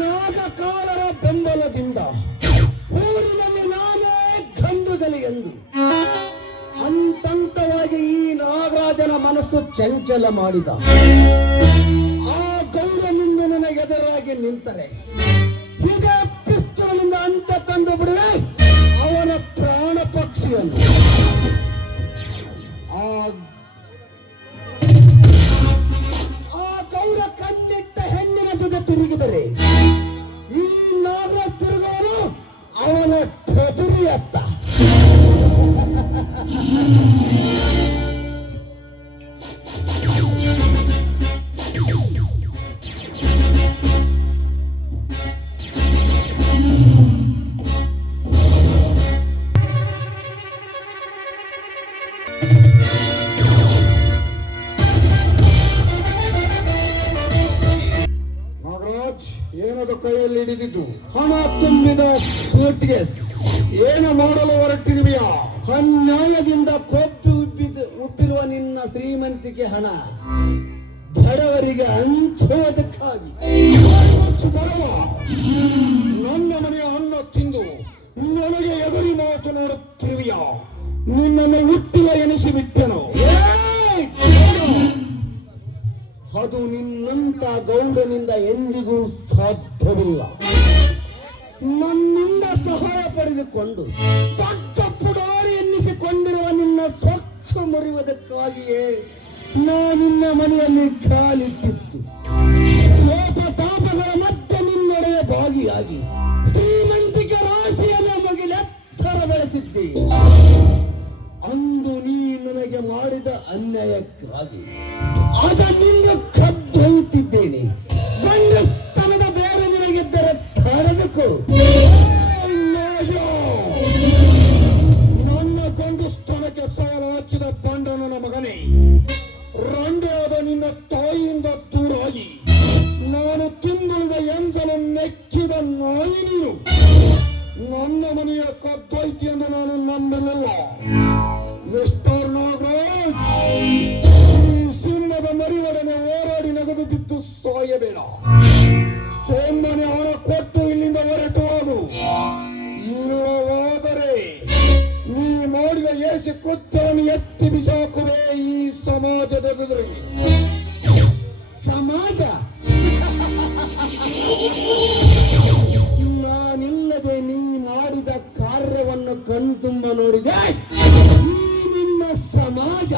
ನಾಗಕಾಲರ ಬೆಂಬಲದಿಂದ ಊರಿನಲ್ಲಿ ನಾನೇ ಗಂಡುಗಲಿ ಎಂದು ಹಂತವಾಗಿ ಈ ನಾಗರಾಜನ ಮನಸ್ಸು ಚಂಚಲ ಮಾಡಿದ. ಆ ಗೌರನಿಂದ ನನಗೆ ಎದುರಾಗಿ ನಿಂತರೆ ಇದೇ ಪಿಸ್ತೂಲಿನಿಂದ ಅಂತ ತಂದು ಬಿಡುವೆ ಅವನ ಪ್ರಾಣ ಪಕ್ಷಿಯನ್ನು. ಆ ಗೌರ ಕಣ್ಣಿಟ್ಟ ಹೆಣ್ಣಿನ ಜೊತೆ ತಿರುಗಿದರೆ ಈ ನಾಗರ ತಿರುಗವನು ಅವನ ಟ್ರೆಜರಿಯತ್ತ. ಏನದು ಕೈಯಲ್ಲಿ ಹಿಡಿದಿದ್ದು? ಹಣ ತುಂಬಿದ ಸೂಟ್ಕೇಸ್. ಏನು ಮಾಡಲು ಹೊರಟಿರುವೆಯಾ? ಅನ್ಯಾಯದಿಂದ ಕೊಟ್ಟು ಉಪ್ಪಿರುವ ನಿನ್ನ ಶ್ರೀಮಂತಿಕೆ ಹಣ ಬಡವರಿಗೆ ಹಂಚುವುದಕ್ಕಾಗಿ. ನನ್ನ ಮನೆಯ ಅನ್ನ ತಿಂದು ನನಗೆ ಎದುರಿ ಮಾತು ನೋಡುತ್ತಿರುವೆಯಾ? ನಿನ್ನನ್ನು ಹುಟ್ಟಿಲ್ಲ ಎನಿಸಿ ಬಿಟ್ಟೆನು. ಅದು ನಿನ್ನಂತ ಗೌಡನಿಂದ ಎಂದಿಗೂ ಸಾಧ್ಯವಿಲ್ಲ. ನನ್ನಿಂದ ಸಹಾಯ ಪಡೆದುಕೊಂಡು ದೊಡ್ಡ ಪುಡಾರಿ ಎನ್ನಿಸಿಕೊಂಡಿರುವ ನಿನ್ನ ಸ್ವಚ್ಛ ಮುರಿಯುವುದಕ್ಕಾಗಿಯೇ ನಿನ್ನ ಮನೆಯಲ್ಲಿ ಕಾಲಿಟ್ಟಿತ್ತು. ಲೋಪ ತಾಪಗಳ ಮಧ್ಯೆ ನಿನ್ನೊಡೆಯ ಭಾಗಿಯಾಗಿ ಶ್ರೀಮಂತಿಕೆ ರಾಶಿಯನ್ನು ಮುಗಿಲೆತ್ತರ ಬೆಳೆಸಿದ್ದೆ. ಅಂದು ನೀ ನನಗೆ ಮಾಡಿದ ಅನ್ಯಾಯಕ್ಕಾಗಿ ಅದನ್ನಿಂದ ಕದ್ದೊಯ್ಯುತ್ತಿದ್ದೇನೆ. ಗಂಡಸ್ತನದ ಬೇರೆ ನಿನಗಿದ್ದರೆ ತಡೆದುಕೋ. ನನ್ನ ಗಂಡಸ್ತನಕ್ಕೆ ಸಾಲ ಹಚ್ಚಿದ ಬಂಡನ ಮಗನೇ, ರಂಡೆಯಾದ ನಿನ್ನ ತಾಯಿಯಿಂದ ದೂರಾಗಿ ನಾನು ತಿಂದುಳಿದ ಎಂಜಲು ನೆಕ್ಕಿದ ನಾಯಿ ನೀನು. ನನ್ನ ಮನೆಯ ಕದ್ದೊಯ್ತಿ ಎಂದು ನಾನು ನಂಬಲಿಲ್ಲ. ಮಿಸ್ಟರ್ ನಾಗರಾಜ್, ಸಿಂಹದ ಮರಿಯೊಡನೆ ಹೋರಾಡಿ ನಗದು ಬಿದ್ದು ಸಾಯಬೇಡ. ಸೋಮನೆ ಹಣ ಕೊಟ್ಟು ಇಲ್ಲಿಂದ ಹೊರಟು ಹೋಗು. ಇಲ್ಲವಾದರೆ ನೀ ಮಾಡಿದ ಏಸಿ ಕೃತ್ಯವನ್ನು ಎತ್ತಿ ಬಿಸಾಕುವೆ ಈ ಸಮಾಜದ ಎದುರಿಗೆ. ಸಮಾಜ? ನಾನಿಲ್ಲದೆ ನೀ ಮಾಡಿದ ಕಾರ್ಯವನ್ನು ಕಣ್ತುಂಬ ನೋಡಿದೆ. ನಿನ್ನ ಸಮಾಜ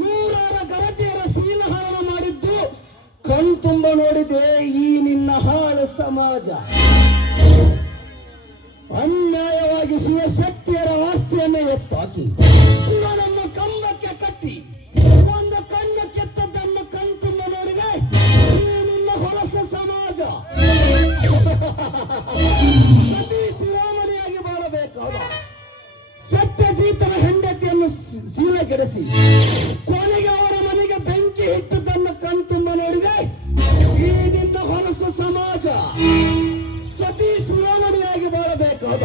ನೂರಾರ ಗರತಿಯರ ಶೀಲಹರಣ ಮಾಡಿದ್ದು ಕಣ್ತುಂಬ ನೋಡಿದೆ. ಈ ನಿನ್ನ ಹಾಳು ಸಮಾಜ ಅನ್ಯಾಯವಾಗಿ ಶಿವಶಕ್ತಿಯರ ಆಸ್ತಿಯನ್ನು ಎತ್ತಾಕಿ ನನ್ನನ್ನು ಕಂಬಕ್ಕೆ ಕಟ್ಟಿ ಒಂದು ಕಣ್ಣು ಕೆತ್ತದ್ದನ್ನು ಕಣ್ತುಂಬ ನೋಡಿದೆ. ಈ ನಿನ್ನ ಹೊಲಸ ಸಮಾಜ ಸತಿ ಶಿರೋಮಣಿಯಾಗಿ ಬಾಳಬೇಕಾದ ಸತ್ಯಜೀತನ ಹೆಂಡತಿಯನ್ನು ಶೀಲಗೆಡಿಸಿ ಕೊನೆಗೆ ಅವರ ಮನೆಗೆ ಬೆಂಕಿ ಇಟ್ಟದನ್ನು ಕಣ್ತುಂಬ ನೋಡಿದೆ. ಈ ನಿನ್ನ ಹೊಲಸ ಸಮಾಜ ಸತಿ ಶಿರೋಮಣಿಯಾಗಿ ಬಾಳಬೇಕಾದ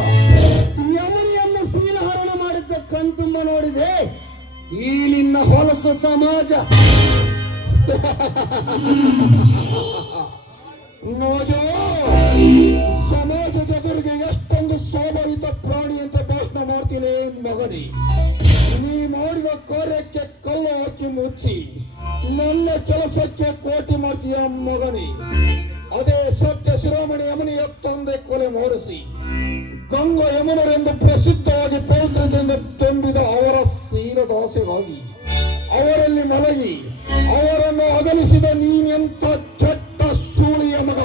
ಯಮನಿಯನ್ನು ಶೀಲಹರಣ ಮಾಡಿದ್ದ ಕಣ್ತುಂಬ ನೋಡಿದೆ. ಈ ನಿನ್ನ ಹೊಲಸ ಸಮಾಜ. ನೋಜೋ, ಸಮಾಜದ ಎದುರಿಗೆ ಎಷ್ಟೊಂದು ಸ್ವಾಭಾವಿಕ ಪ್ರಾಣಿ ಅಂತ ಭಾಷಣ ಮಾಡ್ತೀನಿ ಮಗನೇ. ನೀ ಮಾಡಿದ ಕಾರ್ಯಕ್ಕೆ ಕಲ್ಲು ಹಾಕಿ ಮುಚ್ಚಿ ನನ್ನ ಕೆಲಸಕ್ಕೆ ಕೋಟಿ ಮಾಡ್ತೀಯ ಮಗನೇ. ಅದೇ ಸತ್ಯ ಶಿರೋಮಣಿ ಯಮನಿ ಎತ್ತೊಂದೇ ಕೊಲೆ ಮಾಡಿಸಿ ಗಂಗಾ ಯಮನರೆಂದು ಪ್ರಸಿದ್ಧವಾಗಿ ಪವಿತ್ರದಿಂದ ತುಂಬಿದ ಅವರ ಶೀಲದಾಸೆಗಾಗಿ ಅವರಲ್ಲಿ ಮಲಗಿ ಅವರನ್ನು ಅಗಲಿಸಿದ ನೀನೆಂತ ಕೆಟ್ಟ ಸೂಳಿಯ ಮಗ.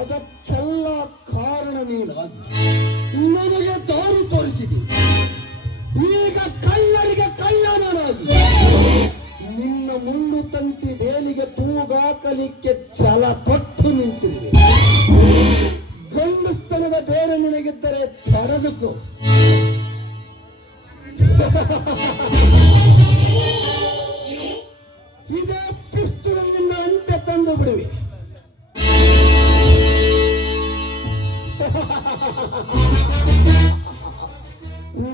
ಅದಕ್ಕೆಲ್ಲ ಕಾರಣ ನೀನಾಗಿ ನನಗೆ ದಾರಿ ತೋರಿಸಿದೆ. ಈಗ ಕಳ್ಳರಿಗೆ ಕಳ್ಳನಾಗಿ ನಿನ್ನ ಮುಳ್ಳು ತಂತಿ ಬೇಲಿಗೆ ತೂಗಾಕಲಿಕ್ಕೆ ಛಲ ತೊಟ್ಟು ನಿಂತಿರುವೆ. ಗಂಡಸ್ತನದ ಬೇರೆ ನಿನಗಿದ್ದರೆ ತಡೆದುಕೋ. ಇದೇ ಪಿಸ್ತೂಲ್ ನಿನ್ನ ಅಂಟೆ ತಂದು ಬಿಡುವೆ.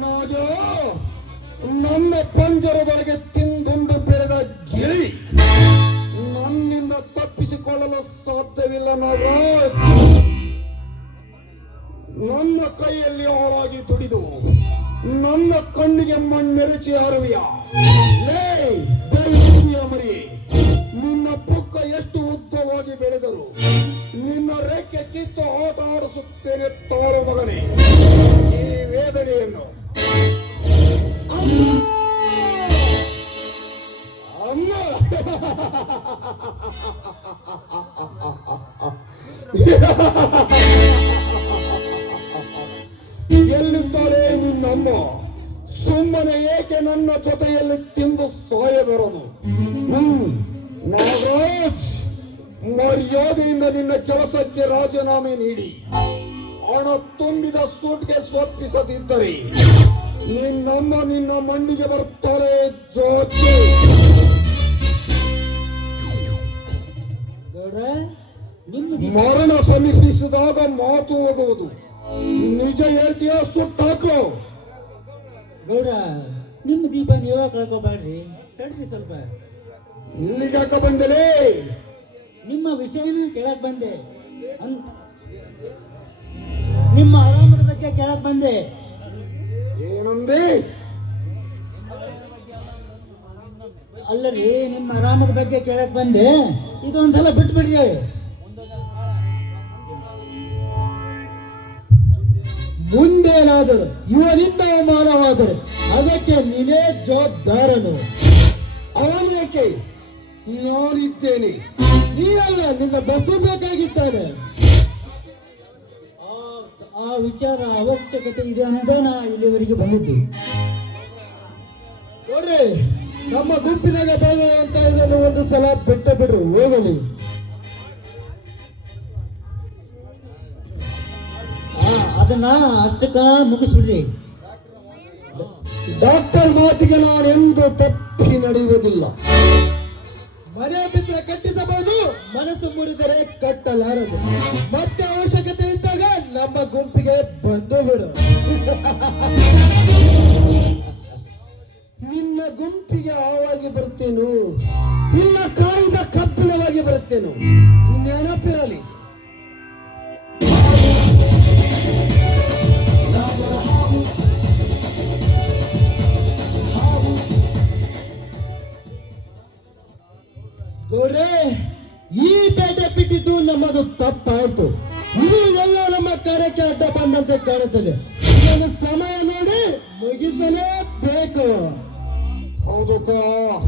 ನೋಡು, ನನ್ನ ಪಂಜರದೊಳಗೆ ತಿಂದುಂಡು ಬೆಳೆದ ಗಿಳಿ ನನ್ನಿಂದ ತಪ್ಪಿಸಿಕೊಳ್ಳಲು ಸಾಧ್ಯವಿಲ್ಲ ನಾಗರಾಜ್. ನನ್ನ ಕೈಯಲ್ಲಿ ಹಾಳಾಗಿ ದುಡಿದು ನನ್ನ ಕಣ್ಣಿಗೆ ಮಣ್ಣೆರಚಿ ಹಾರುವಿಯ ಮರಿ. ನಿನ್ನ ಪುಕ್ಕ ಎಷ್ಟು ಉದ್ದವಾಗಿ ಬೆಳೆದರು ನಿನ್ನ ರೆಕ್ಕೆ ಕಿತ್ತು ಆಟ ಆಡಿಸುತ್ತೇನೆ ತಾಳು ಮಗನೇ ಈ ವೇದನೆಯನ್ನು. ಅಮ್ಮ ಅಮ್ಮ ಎಲ್ಲಿದ್ದಾಳೆ ನಿನ್ನಮ್ಮ? ಸುಮ್ಮನೆ ಏಕೆ ನನ್ನ ಜೊತೆಯಲ್ಲಿ ತಿಂದು ಸಾಯಬರದು? ನಾಗರಾಜ್, ಮರ್ಯಾದೆಯಿಂದ ನಿನ್ನ ಕೆಲಸಕ್ಕೆ ರಾಜೀನಾಮೆ ನೀಡಿ ಹಣ ತುಂಬಿದ ಸೂಟ್ಗೆ ಒಪ್ಪಿಸದಿದ್ದರೆ ನಿನ್ನಮ್ಮ ನಿನ್ನ ಮಣ್ಣಿಗೆ ಬರ್ತಾಳೆ. ಜೋತಿ ಮರಣ ಸಮೀಪಿಸಿದಾಗ ಮಾತು ಹೋಗುವುದು. ನಿಜ ಹೇಳ್ತೀಯ ಸುಟ್ಟಾಕ್ಲು. ಗೌಡ, ನಿಮ್ಮ ದೀಪ ನೀವ ಕಳ್ಕೊಬೇಡ್ರಿ, ತಡ್ರಿ ಸ್ವಲ್ಪ. ಇಲ್ಲಿಗೆ ಯಾಕ ಬಂದಲೇ? ನಿಮ್ಮ ವಿಷಯನ ಕೇಳಕ್ ಬಂದೆ. ನಿಮ್ಮ ಆರಾಮದ ಬಗ್ಗೆ ಕೇಳಕ್ ಬಂದೆ. ಏನಂದೆ? ಅಲ್ಲರಿ, ನಿಮ್ಮ ಆರಾಮದ ಬಗ್ಗೆ ಕೇಳಕ್ ಬಂದೆ. ಇದೊಂದ್ಸಲ ಬಿಟ್ಬಿಡ್ರಿ. ಮುಂದೇನಾದರೂ ಇವನಿಂದ ಅವಮಾನವಾದರೆ ಅದಕ್ಕೆ ನೀನೇ ಜವಾಬ್ದಾರನು. ಅವನೇಕೆ? ನಾನಿದ್ದೇನೆ. ನೀ ಅಲ್ಲ, ನಿನ್ನ ಬಸ್ಸು ಬೇಕಾಗಿದ್ದಾನೆ. ಆ ವಿಚಾರ ಅವಶ್ಯಕತೆ ಇದೆ ಅನ್ನೋದೇ ನಾ ಇಲ್ಲಿವರೆಗೆ ಬಂದಿದ್ದು. ನೋಡ್ರಿ, ನಮ್ಮ ಗುಂಪಿನಾಗ ಭಾಗವಂತ ಇದನ್ನು ಒಂದು ಸಲ ಬಿಟ್ಟು ಬಿಡ್ರಿ, ಹೋಗಲಿ. ಅದನ್ನ ಅಷ್ಟಕ್ಕ ಮುಗಿಸ್ಬಿಡ್ರಿ. ಡಾಕ್ಟರ್ ಮಾತಿಗೆ ನಾನು ಎಂದು ತಪ್ಪಿ ನಡೆಯುವುದಿಲ್ಲ. ಮನೆ ಬಿದ್ದರೆ ಕಟ್ಟಿಸಬಹುದು, ಮನಸ್ಸು ಮುರಿದರೆ ಕಟ್ಟಲಾರದು. ಮತ್ತೆ ಅವಶ್ಯಕತೆ ಇದ್ದಾಗ ನಮ್ಮ ಗುಂಪಿಗೆ ಬಂದು ಬಿಡು. ನಿನ್ನ ಗುಂಪಿಗೆ ಆವಾಗಿ ಬರ್ತೇನು, ನಿನ್ನ ಕಾಯ್ದ ಕಬ್ಬಿಣವಾಗಿ ಬರುತ್ತೇನು, ನೆನಪಿರಲಿ. ಗೌರೇ, ಈ ಬೇಟೆ ಬಿಟ್ಟಿದ್ದು ನಮ್ಮದು ತಪ್ಪಾಯ್ತು. ಇದೆಲ್ಲ ನಮ್ಮ ಕಾರ್ಯಕ್ಕೆ ಅಡ್ಡ ಬಂದಂತೆ ಕಾಣುತ್ತದೆ. ಇದನ್ನು ಸಮಯ ನೋಡಿ ಮುಗಿಸಲೇಬೇಕು. ಹೌದು,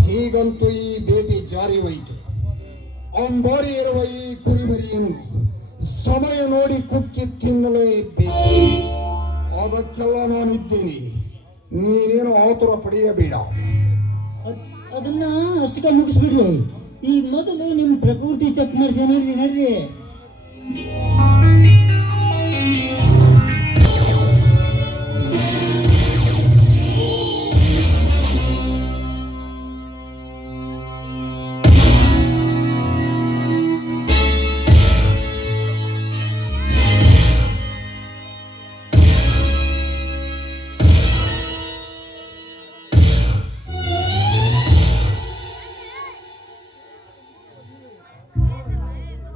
ಹೀಗಂತೂ ಈ ಭೇಟಿ ಜಾರಿ ಹೋಯಿತು. ಅಂಬಾರಿ ಇರುವ ಈ ಕುರಿಮರಿಯನ್ನು ಸಮಯ ನೋಡಿ ಕುಕ್ಕಿ ತಿನ್ನಲೇಬೇಕು. ಅದಕ್ಕೆಲ್ಲ ನಾನಿದ್ದೀನಿ, ನೀನೇನು ಆತುರ ಪಡೆಯಬೇಡ. ಅದನ್ನ ಅಷ್ಟಕ್ಕ ಮುಗಿಸ್ಬಿಡ್ರಿ. ಈಗ ಮೊದಲು ನಿಮ್ ಪ್ರಕೃತಿ ಚೆಕ್ ಮಾಡಿಸಿ ನಡ್ರಿ.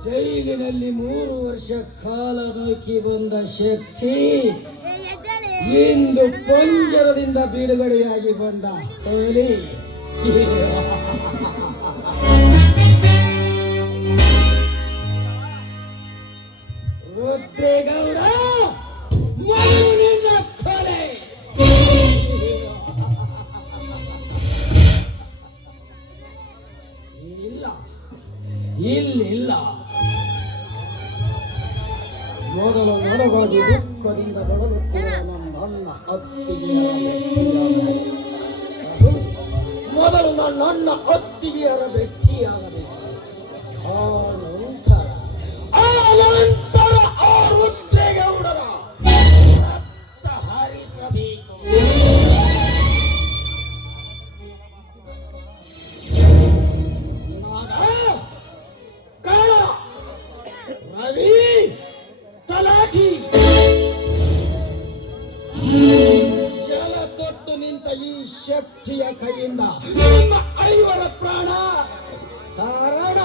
ಜೈಲಿನಲ್ಲಿ 3 ವರ್ಷ ಕಾಲ ನೂಕಿ ಬಂದ ಶಕ್ತಿ ಇಂದು ಪಂಜರದಿಂದ ಬಿಡುಗಡೆಯಾಗಿ ಬಂದ ಹುಲಿ. ರುದ್ರೇಗೌಡ, ನಿನ್ನ ಕೊಲೆ. ಇಲ್ಲ, ಮೊದಲು ನನಗಾಗಿ ದುಃಖದಿಂದ ಬಳಲುತ್ತಿರುವ ನನ್ನ ಅತ್ತಿಗೆಯರ ಬೆಚ್ಚಿಯಾಗಬೇಕು. ಆನಂತರ ಆ ರುದ್ರೇಗೌಡರ ರಕ್ತ ಹರಿಸಬೇಕು. ರವಿ, ತಲಾಠಿ, ಜಲ ತೊಟ್ಟ ಹೊತ್ತು ನಿಂತ ಈ ಶಕ್ತಿಯ ಕೈಯಿಂದ ನಿಮ್ಮ ಐವರ ಪ್ರಾಣ ಕಾರಣ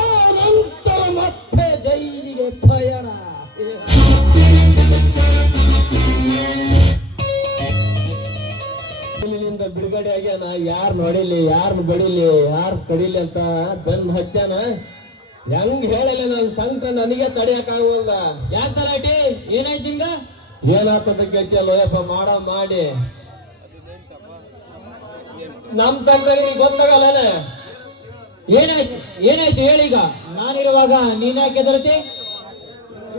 ಆ ನಂತರ ಮತ್ತೆ ಜೈಲಿಗೆ ಪಯಣ. ಜೈಲಿನಿಂದ ಬಿಡುಗಡೆ ಆಗ್ಯಾನ. ಯಾರು ನೋಡಿಲಿ, ಯಾರು ಬಡಿಲಿ, ಯಾರು ಕಡಿಲಿ ಅಂತ ಬೆನ್ನು ಹಚ್ಚಾನ. ಹೆಂಗ್ ಹೇಳಲಿ, ನನ್ನ ಸಂಕಟ ನನಗೆ ತಡೆಯಕ್ಕಾಗವಲ್ದ. ಯಾಕೆ ತಲಾಟಿ, ಏನಾಯ್ತು ನಿಮ್ಗ? ಏನಾಗ್ತದ ಗೆಜ್ಜಲ್ಲೋಯಪ್ಪ ಮಾಡಿ ನಮ್ ಸಂಕಟ ಗೊತ್ತಾಗಲ್ಲ. ಏನಾಯ್ತು ಏನಾಯ್ತು ಹೇಳೀಗ. ನಾನಿರುವಾಗ ನೀನ್ಯಾಕೆ ಹೆದರತಿ?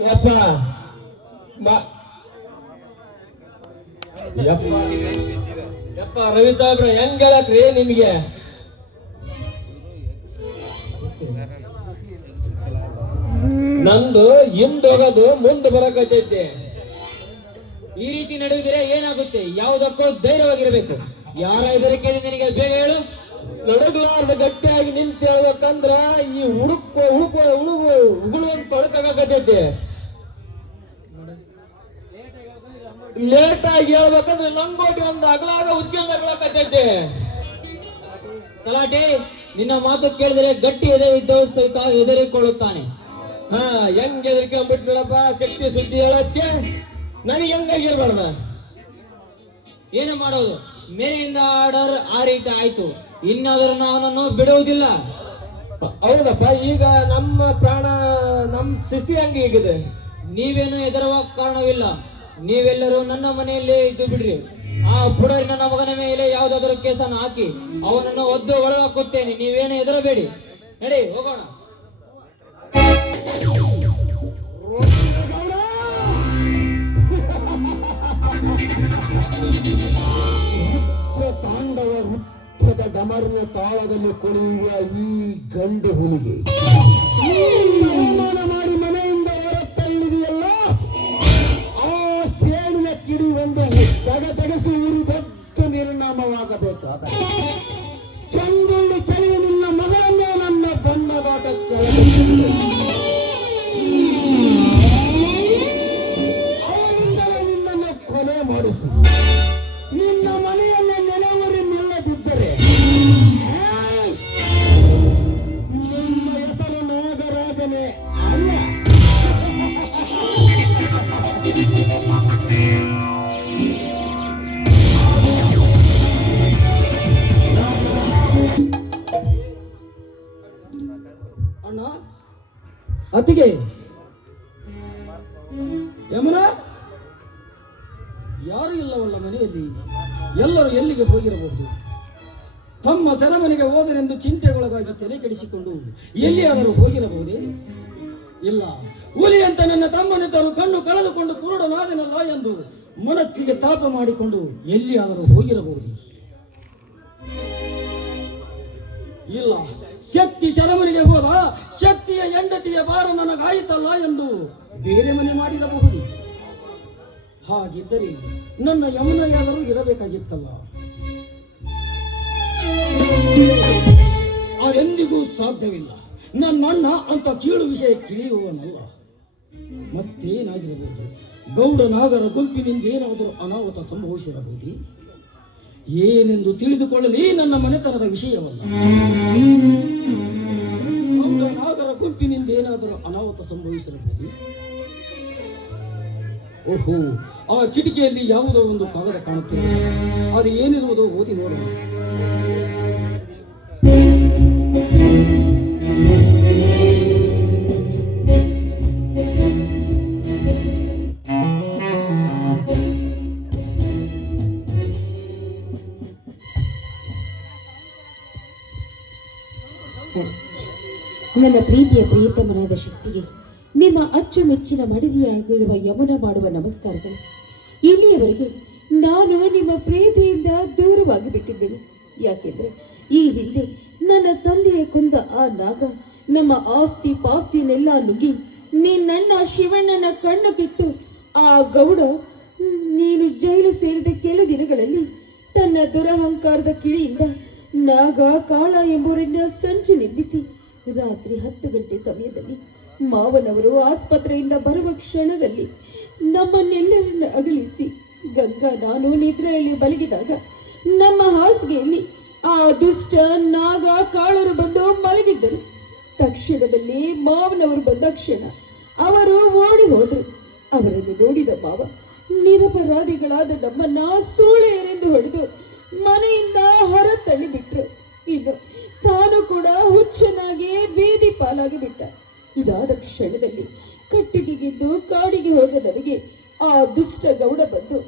ಯಪ್ಪ ಯಪ್ಪ ರವಿ ಸಾಹೇಬ್ರ ಹೆಂಗ್ ಹೇಳಕ್ರಿ ನಿಮ್ಗೆ? ನಂದು ಹಿಂದ್ ಹೋಗೋದು ಮುಂದೆ ಬರಕತ್ತೈತಿ. ಈ ರೀತಿ ನಡೆಯುವುದಿದ್ರೆ ಏನಾಗುತ್ತೆ? ಯಾವುದಕ್ಕೂ ಧೈರ್ಯವಾಗಿರ್ಬೇಕು. ಯಾರ ಹೆದರಿಕೆ ನಿನಗೆ ಬೇಗ ಹೇಳು. ನಡುಗ್ಲಾರ್ದ ಗಟ್ಟಿಯಾಗಿ ನಿಂತ ಹೇಳ್ಬೇಕಂದ್ರ ಈ ಉಗುಳುವಂತ ತೊಡಕಾಗತೈತಿ. ಲೇಟ್ ಆಗಿ ಹೇಳ್ಬೇಕಂದ್ರೆ ಲಂಗೋಟಿ ಒಂದು ಅಗಲಾಗ ಉಚ್ಕೊಂಡೈತಿ. ತಲಾಟಿ, ನಿನ್ನ ಮಾತು ಕೇಳಿದರೆ ಗಟ್ಟಿ ಎದೆ ಇದ್ದವು ಸಹಿತ ಹೆದರಿಕೊಳ್ಳುತ್ತಾನೆ. ಹೆಂಗ್ ಹೆದರ್ಕೊಂಡ್ಬಿಟ್ಟು ನೋಡಪ್ಪ, ಶಕ್ತಿ ಸುದ್ದಿ ಹೇಳಕ್ಕೆ ನನಗೆ ಹೆಂಗಾಗಿರ್ಬಾರ್ದ? ಏನು ಮಾಡೋದು? ಮೇಲೆಯಿಂದ ಆರ್ಡರ್ ಆ ರೀತಿ ಆಯ್ತು. ಇನ್ನಾದರೂ ಅವನನ್ನು ಬಿಡುವುದಿಲ್ಲ. ಹೌದಪ್ಪ, ಈಗ ನಮ್ಮ ಪ್ರಾಣ, ನಮ್ಮ ಸ್ಥಿತಿ ಹಂಗಿದೆ. ನೀವೇನು ಹೆದರುವ ಕಾರಣವಿಲ್ಲ. ನೀವೆಲ್ಲರೂ ನನ್ನ ಮನೆಯಲ್ಲೇ ಇದ್ದು ಬಿಡ್ರಿ. ಆ ಪುಡರಿ ನನ್ನ ಮಗನ ಮೇಲೆ ಯಾವುದಾದರೂ ಕೇಸನ್ನು ಹಾಕಿ ಅವನನ್ನು ಒದ್ದು ಒಳಗಾಕುತ್ತೇನೆ. ನೀವೇನು ಹೆದರಬೇಡಿ. ನಡಿ ಹೋಗೋಣ. ತಾಂಡವ ವೃತ್ತದ ಡಮರಿನ ತಾಳದಲ್ಲಿ ಕುಣಿಯುವ ಈ ಗಂಡು ಹುಲಿಗೆ ಅವಮಾನ ಮಾಡಿ ಮನೆಯಿಂದ ಹೊರತಳ್ಳಿದೆಯಲ್ಲ, ಆ ಸೇಡಿನ ಕಿಡಿ ಒಂದು ತೆಗೆಸಿ ಊರು ದೊಡ್ಡ ನಿರ್ನಾಮವಾಗಬೇಕಾದ ಚಂಗುಳ್ಳಿ ಚಳಿವೆ ನಿನ್ನ ಮಗನನ್ನೇ ನನ್ನ ಬಣ್ಣದಾಟಕ್ಕೆ ಅವರಿಂದಲೇ ನಿನ್ನನ್ನು ಕೊಲೆ ಮಾಡಿಸಿ ನಿನ್ನ ಮನೆಯಲ್ಲೇ ನೆಲೆಯೂರಿ ನಿಲ್ಲದಿದ್ದರೆ ನಿಮ್ಮ ಹೆಸರು ನಾಗರಾಜನೇ ಅಲ್ಲ. ಅಣ್ಣ, ಅತ್ತಿಗೆ, ಯಮುನಾ, ಯಾರು ಇಲ್ಲವಲ್ಲ ಮನೆಯಲ್ಲಿ. ಎಲ್ಲರೂ ಎಲ್ಲಿಗೆ ಹೋಗಿರಬಹುದು? ತಮ್ಮ ಸೆರೆಮನೆಗೆ ಹೋದರೆಂದು ಚಿಂತೆಗೊಳಗಾಗಿ ತಲೆ ಕೆಡಿಸಿಕೊಂಡು ಎಲ್ಲಿಯಾದರೂ ಹೋಗಿರಬಹುದೇ? ಇಲ್ಲ, ಹುಲಿ ಅಂತ ನನ್ನ ತಮ್ಮನಿದ್ದರು ಕಣ್ಣು ಕಳೆದುಕೊಂಡು ಕುರುಡನಾದನಲ್ಲ ಎಂದು ಮನಸ್ಸಿಗೆ ತಾಪ ಮಾಡಿಕೊಂಡು ಎಲ್ಲಿಯಾದರೂ ಹೋಗಿರಬಹುದು. ಇಲ್ಲ, ಶಕ್ತಿ ಸೆರೆಮನೆಗೆ ಹೋದ ಶಕ್ತಿಯ ಹೆಂಡತಿಯ ಭಾರ ನನಗಾಯಿತಲ್ಲ ಎಂದು ಬೇರೆ ಮನೆ ಮಾಡಿರಬಹುದು. ಹಾಗಿದ್ದರೆ ನನ್ನ ಯಮುನೆಯಾದರೂ ಇರಬೇಕಾಗಿತ್ತಲ್ಲ. ಅದೆಂದಿಗೂ ಸಾಧ್ಯವಿಲ್ಲ. ನನ್ನ ಅಣ್ಣ ಅಂತ ಕೀಳು ವಿಷಯ ತಿಳಿಯುವವನಲ್ಲ. ಮತ್ತೇನಾಗಿರಬಹುದು? ಗೌಡ ನಾಗರ ಗುಂಪಿನಿಂದ ಏನಾದರೂ ಅನಾಹುತ ಸಂಭವಿಸಿರಬಹುದು. ಏನೆಂದು ತಿಳಿದುಕೊಳ್ಳಲಿ ನನ್ನ ಮನೆತನದ ವಿಷಯವಲ್ಲ. ಗೌಡ ನಾಗರ ಗುಂಪಿನಿಂದ ಏನಾದರೂ ಅನಾಹುತ ಸಂಭವಿಸಿರಬಹುದು. ಓಹೋ, ಆ ಕಿಟಕಿಯಲ್ಲಿ ಯಾವುದೋ ಒಂದು ಕಾಗದ ಕಾಣುತ್ತಿದೆ. ಅದು ಏನಿರುವುದು ಓದಿ ನೋಡೋಣ. ನನ್ನ ಪ್ರೀತಿಯ ಪ್ರಿಯತಮನಾದ ಶಕ್ತಿಗೆ ನಿಮ್ಮ ಅಚ್ಚುಮೆಚ್ಚಿನ ಮಡದಿಯಾಗಿರುವ ಯಮುನಾ ಮಾಡುವ ನಮಸ್ಕಾರಗಳು. ಇಲ್ಲಿಯವರೆಗೆ ನಾನು ನಿಮ್ಮ ಪ್ರೀತಿಯಿಂದ ದೂರವಾಗಿ ಬಿಟ್ಟಿದ್ದೇನೆ. ಯಾಕೆಂದ್ರೆ ಈ ಹಿಂದೆ ನನ್ನ ತಂದೆಯ ಕೊಂದ ಆ ನಾಗ ನಮ್ಮ ಆಸ್ತಿ ಪಾಸ್ತಿನೆಲ್ಲ ನುಗ್ಗಿ ನಿನ್ನ ಶಿವಣ್ಣನ ಕಣ್ಣು ಕಿತ್ತು ಆ ಗೌಡ ನೀನು ಜೈಲು ಸೇರಿದ ಕೆಲ ದಿನಗಳಲ್ಲಿ ತನ್ನ ದುರಹಂಕಾರದ ಕಿಡಿಯಿಂದ ನಾಗ ಕಾಳ ಎಂಬುವರಿಂದ ಸಂಚು ನಿರ್ಮಿಸಿ ರಾತ್ರಿ 10 ಗಂಟೆ ಸಮಯದಲ್ಲಿ ಮಾವನವರು ಆಸ್ಪತ್ರೆಯಿಂದ ಬರುವ ಕ್ಷಣದಲ್ಲಿ ನಮ್ಮನ್ನೆಲ್ಲರನ್ನ ಅಗಲಿಸಿ ಗಂಗಾ ನಾನು ನಿದ್ರೆಯಲ್ಲಿ ಮಲಗಿದಾಗ ನಮ್ಮ ಹಾಸಿಗೆಯಲ್ಲಿ ಆ ದುಷ್ಟ ನಾಗ ಕಾಳರು ಬಂದು ಮಲಗಿದ್ದರು. ತಕ್ಷಣದಲ್ಲಿ ಮಾವನವರು ಬಂದ ಕ್ಷಣ ಅವರು ಓಡಿ ಹೋದರು. ಅವರನ್ನು ನೋಡಿದ ಮಾವ ನಿರಪರಾಧಿಗಳಾದ ನಮ್ಮನ್ನ ಸೂಳೆಯರೆಂದು ಹೊಡೆದು ಮನೆಯಿಂದ ಹೊರ ತಳ್ಳಿಬಿಟ್ರು. ಇನ್ನು ತಾನು ಕೂಡ ಹುಚ್ಚನಾಗಿ ಬೀದಿ ಪಾಲಾಗಿ ಬಿಟ್ಟ. ಇದಾದ ಕ್ಷಣದಲ್ಲಿ ಕಟ್ಟಿಗೆಗೆದ್ದು ಕಾಡಿಗೆ ಹೋದ ನನಗೆ ಆ ದುಷ್ಟ ಗೌಡ ಬಂದು,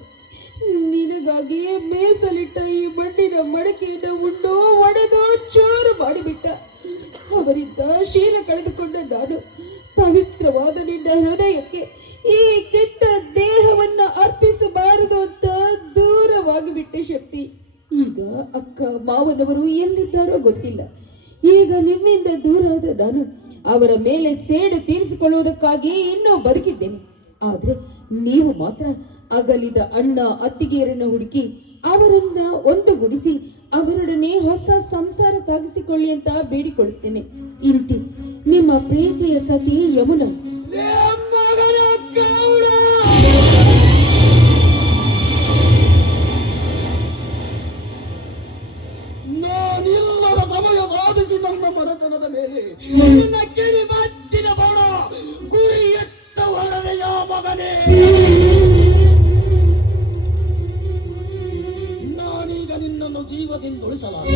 ನಿನಗಾಗಿ ಮೇಸಲಿಟ್ಟ ಈ ಮಣ್ಣಿನ ಮಡಕೆಯನ್ನು ಉಂಡು ಒಡೆದು ಚೂರು ಮಾಡಿಬಿಟ್ಟ. ಅವರಿಂದ ಶೀಲ ಕಳೆದುಕೊಂಡ ನಾನು ಪವಿತ್ರವಾದ ನಿನ್ನ ಹೃದಯಕ್ಕೆ ಈ ಕೆಟ್ಟ ದೇಹವನ್ನ ಅರ್ಪಿಸಬಾರದು ಅಂತ ದೂರವಾಗಿ ಬಿಟ್ಟೆ ಶಕ್ತಿ. ಈಗ ಅಕ್ಕ ಮಾವನವರು ಎಲ್ಲಿದ್ದಾರೋ ಗೊತ್ತಿಲ್ಲ. ಈಗ ನಿಮ್ಮಿಂದ ದೂರಾದ ನಾನು ಅವರ ಮೇಲೆ ಸೇಡು ತೀರಿಸಿಕೊಳ್ಳುವುದಕ್ಕಾಗಿ ಇನ್ನೂ ಬದುಕಿದ್ದೇನೆ. ಆದ್ರೆ ನೀವು ಮಾತ್ರ ಅಗಲಿದ ಅಣ್ಣ ಅತ್ತಿಗೆಯರನ್ನು ಹುಡುಕಿ ಅವರನ್ನ ಒಂದುಗೂಡಿಸಿ ಅವರೊಡನೆ ಹೊಸ ಸಂಸಾರ ಸಾಗಿಸಿಕೊಳ್ಳಿ ಅಂತ ಬೇಡಿಕೊಳ್ಳುತ್ತೇನೆ. ಇಂತಿ ನಿಮ್ಮ ಪ್ರೀತಿಯ ಸತಿ ಯಮುನಾ. ನಾನಿಲ್ಲದ ಸಮಯ ಸಾಧಿಸಿ ನನ್ನ ಮನೆತನದ ಮೇಲೆ ನಿನ್ನ ಕಿವಿ ಮದ್ದಿನ ಬಾಣ ಗುರಿ ಎತ್ತ ಹೊರಡೆಯ ಮಗನೇ. ನಾನೀಗ ನಿನ್ನನ್ನು ಜೀವದಿಂದುಳಿಸಲಾರೆ.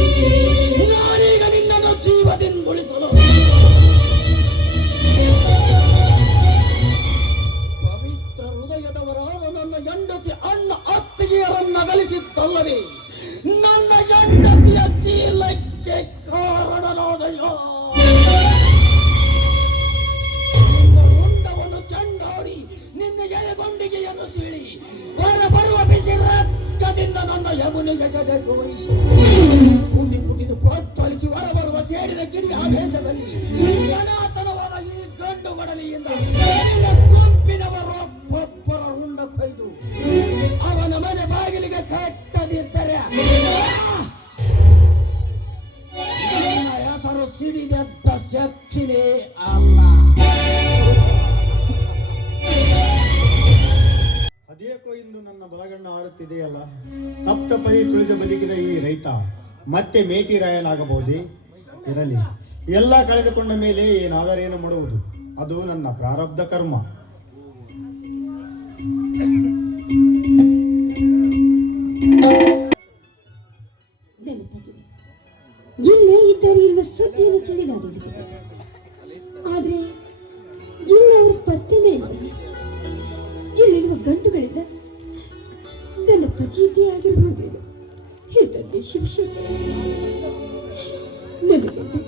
ಪವಿತ್ರ ಹೃದಯದವರಾದ ನನ್ನ ಹೆಂಡತಿ ಅಣ್ಣ ಅತ್ತಿಗೆಯರನ್ನಗಲಿಸಿದ್ದಲ್ಲದೆ ನನ್ನ ಹೆಂಡತಿಯ ಚೀಲಕ್ಕೆ ಕಾರಣನಾದಯ್ಯ. ನಿನ್ನ ರುಂಡವನ್ನು ಚಂಡಾಡಿ ನಿನ್ನ ಎಳೆಗೊಂಡಿಗೆಯನ್ನು ಸೀಳಿ ಬರುವ ಬಿಸಿ ರಕ್ತದಿಂದ ನನ್ನ ಯಮುನಿಗೆ ಜಗಕ್ಕೆ ವಹಿಸಿ ಕುಂದಿ ಕುಡಿದು ಪ್ರೋತ್ಸಾಹಿಸಿ ಹೊರಬರುವ ಸೇಡಿನ ಕಿಡಿ ಆವೇಶದಲ್ಲಿ ಸನಾತನವಾದ ಈ ಗಂಡು ಮಡಲಿಯಿಂದ ಗುಂಪಿನವರೊಬ್ಬೊಬ್ಬರ ರುಂಡ ಕೊಯ್ದು ಅವನ ಮನೆ ಬಾಗಿಲಿಗೆ ಕಟ್ಟದಿದ್ದರೆ ನನ್ನ ಹೆಸರು ಸಿಡಿದೆದ್ದ ಶಕ್ತಿನೇ ಅಲ್ಲ. ಅದೇಕೋ ಇಂದು ನನ್ನ ಬಲಗಣ್ಣ ಆರುತ್ತಿದೆಯಲ್ಲ. ಸಪ್ತಪದಿ ತುಳಿದು ಬದುಕಿದ ಈ ರೈತ ಮತ್ತೆ ಮೇಟಿರಾಯನಾಗಬಹುದೇ? ಇರಲಿ, ಎಲ್ಲ ಕಳೆದುಕೊಂಡ ಮೇಲೆ ಏನಾದರೇನು ಮಾಡುವುದು, ಅದು ನನ್ನ ಪ್ರಾರಬ್ಧ ಕರ್ಮ. ಇಲ್ಲೇ ಇದ್ದಾರೆ ಇರುವ ಸುದ್ದಿಯನ್ನು ಕೇಳಿ ನಾನು ಆದ್ರೆ ಇಲ್ಲಿ ಅವರು ಪತ್ತೆನೇ ಇಲ್ಲ. ಇಲ್ಲಿರುವ ಗಂಟುಗಳಿಂದ ನನ್ನ ಪತಿಯೇ ಆಗಿರಬಹುದು. ಹೇಗೆ ಶಿವಶಂಕರ ನನ್ನ ಗಂಟು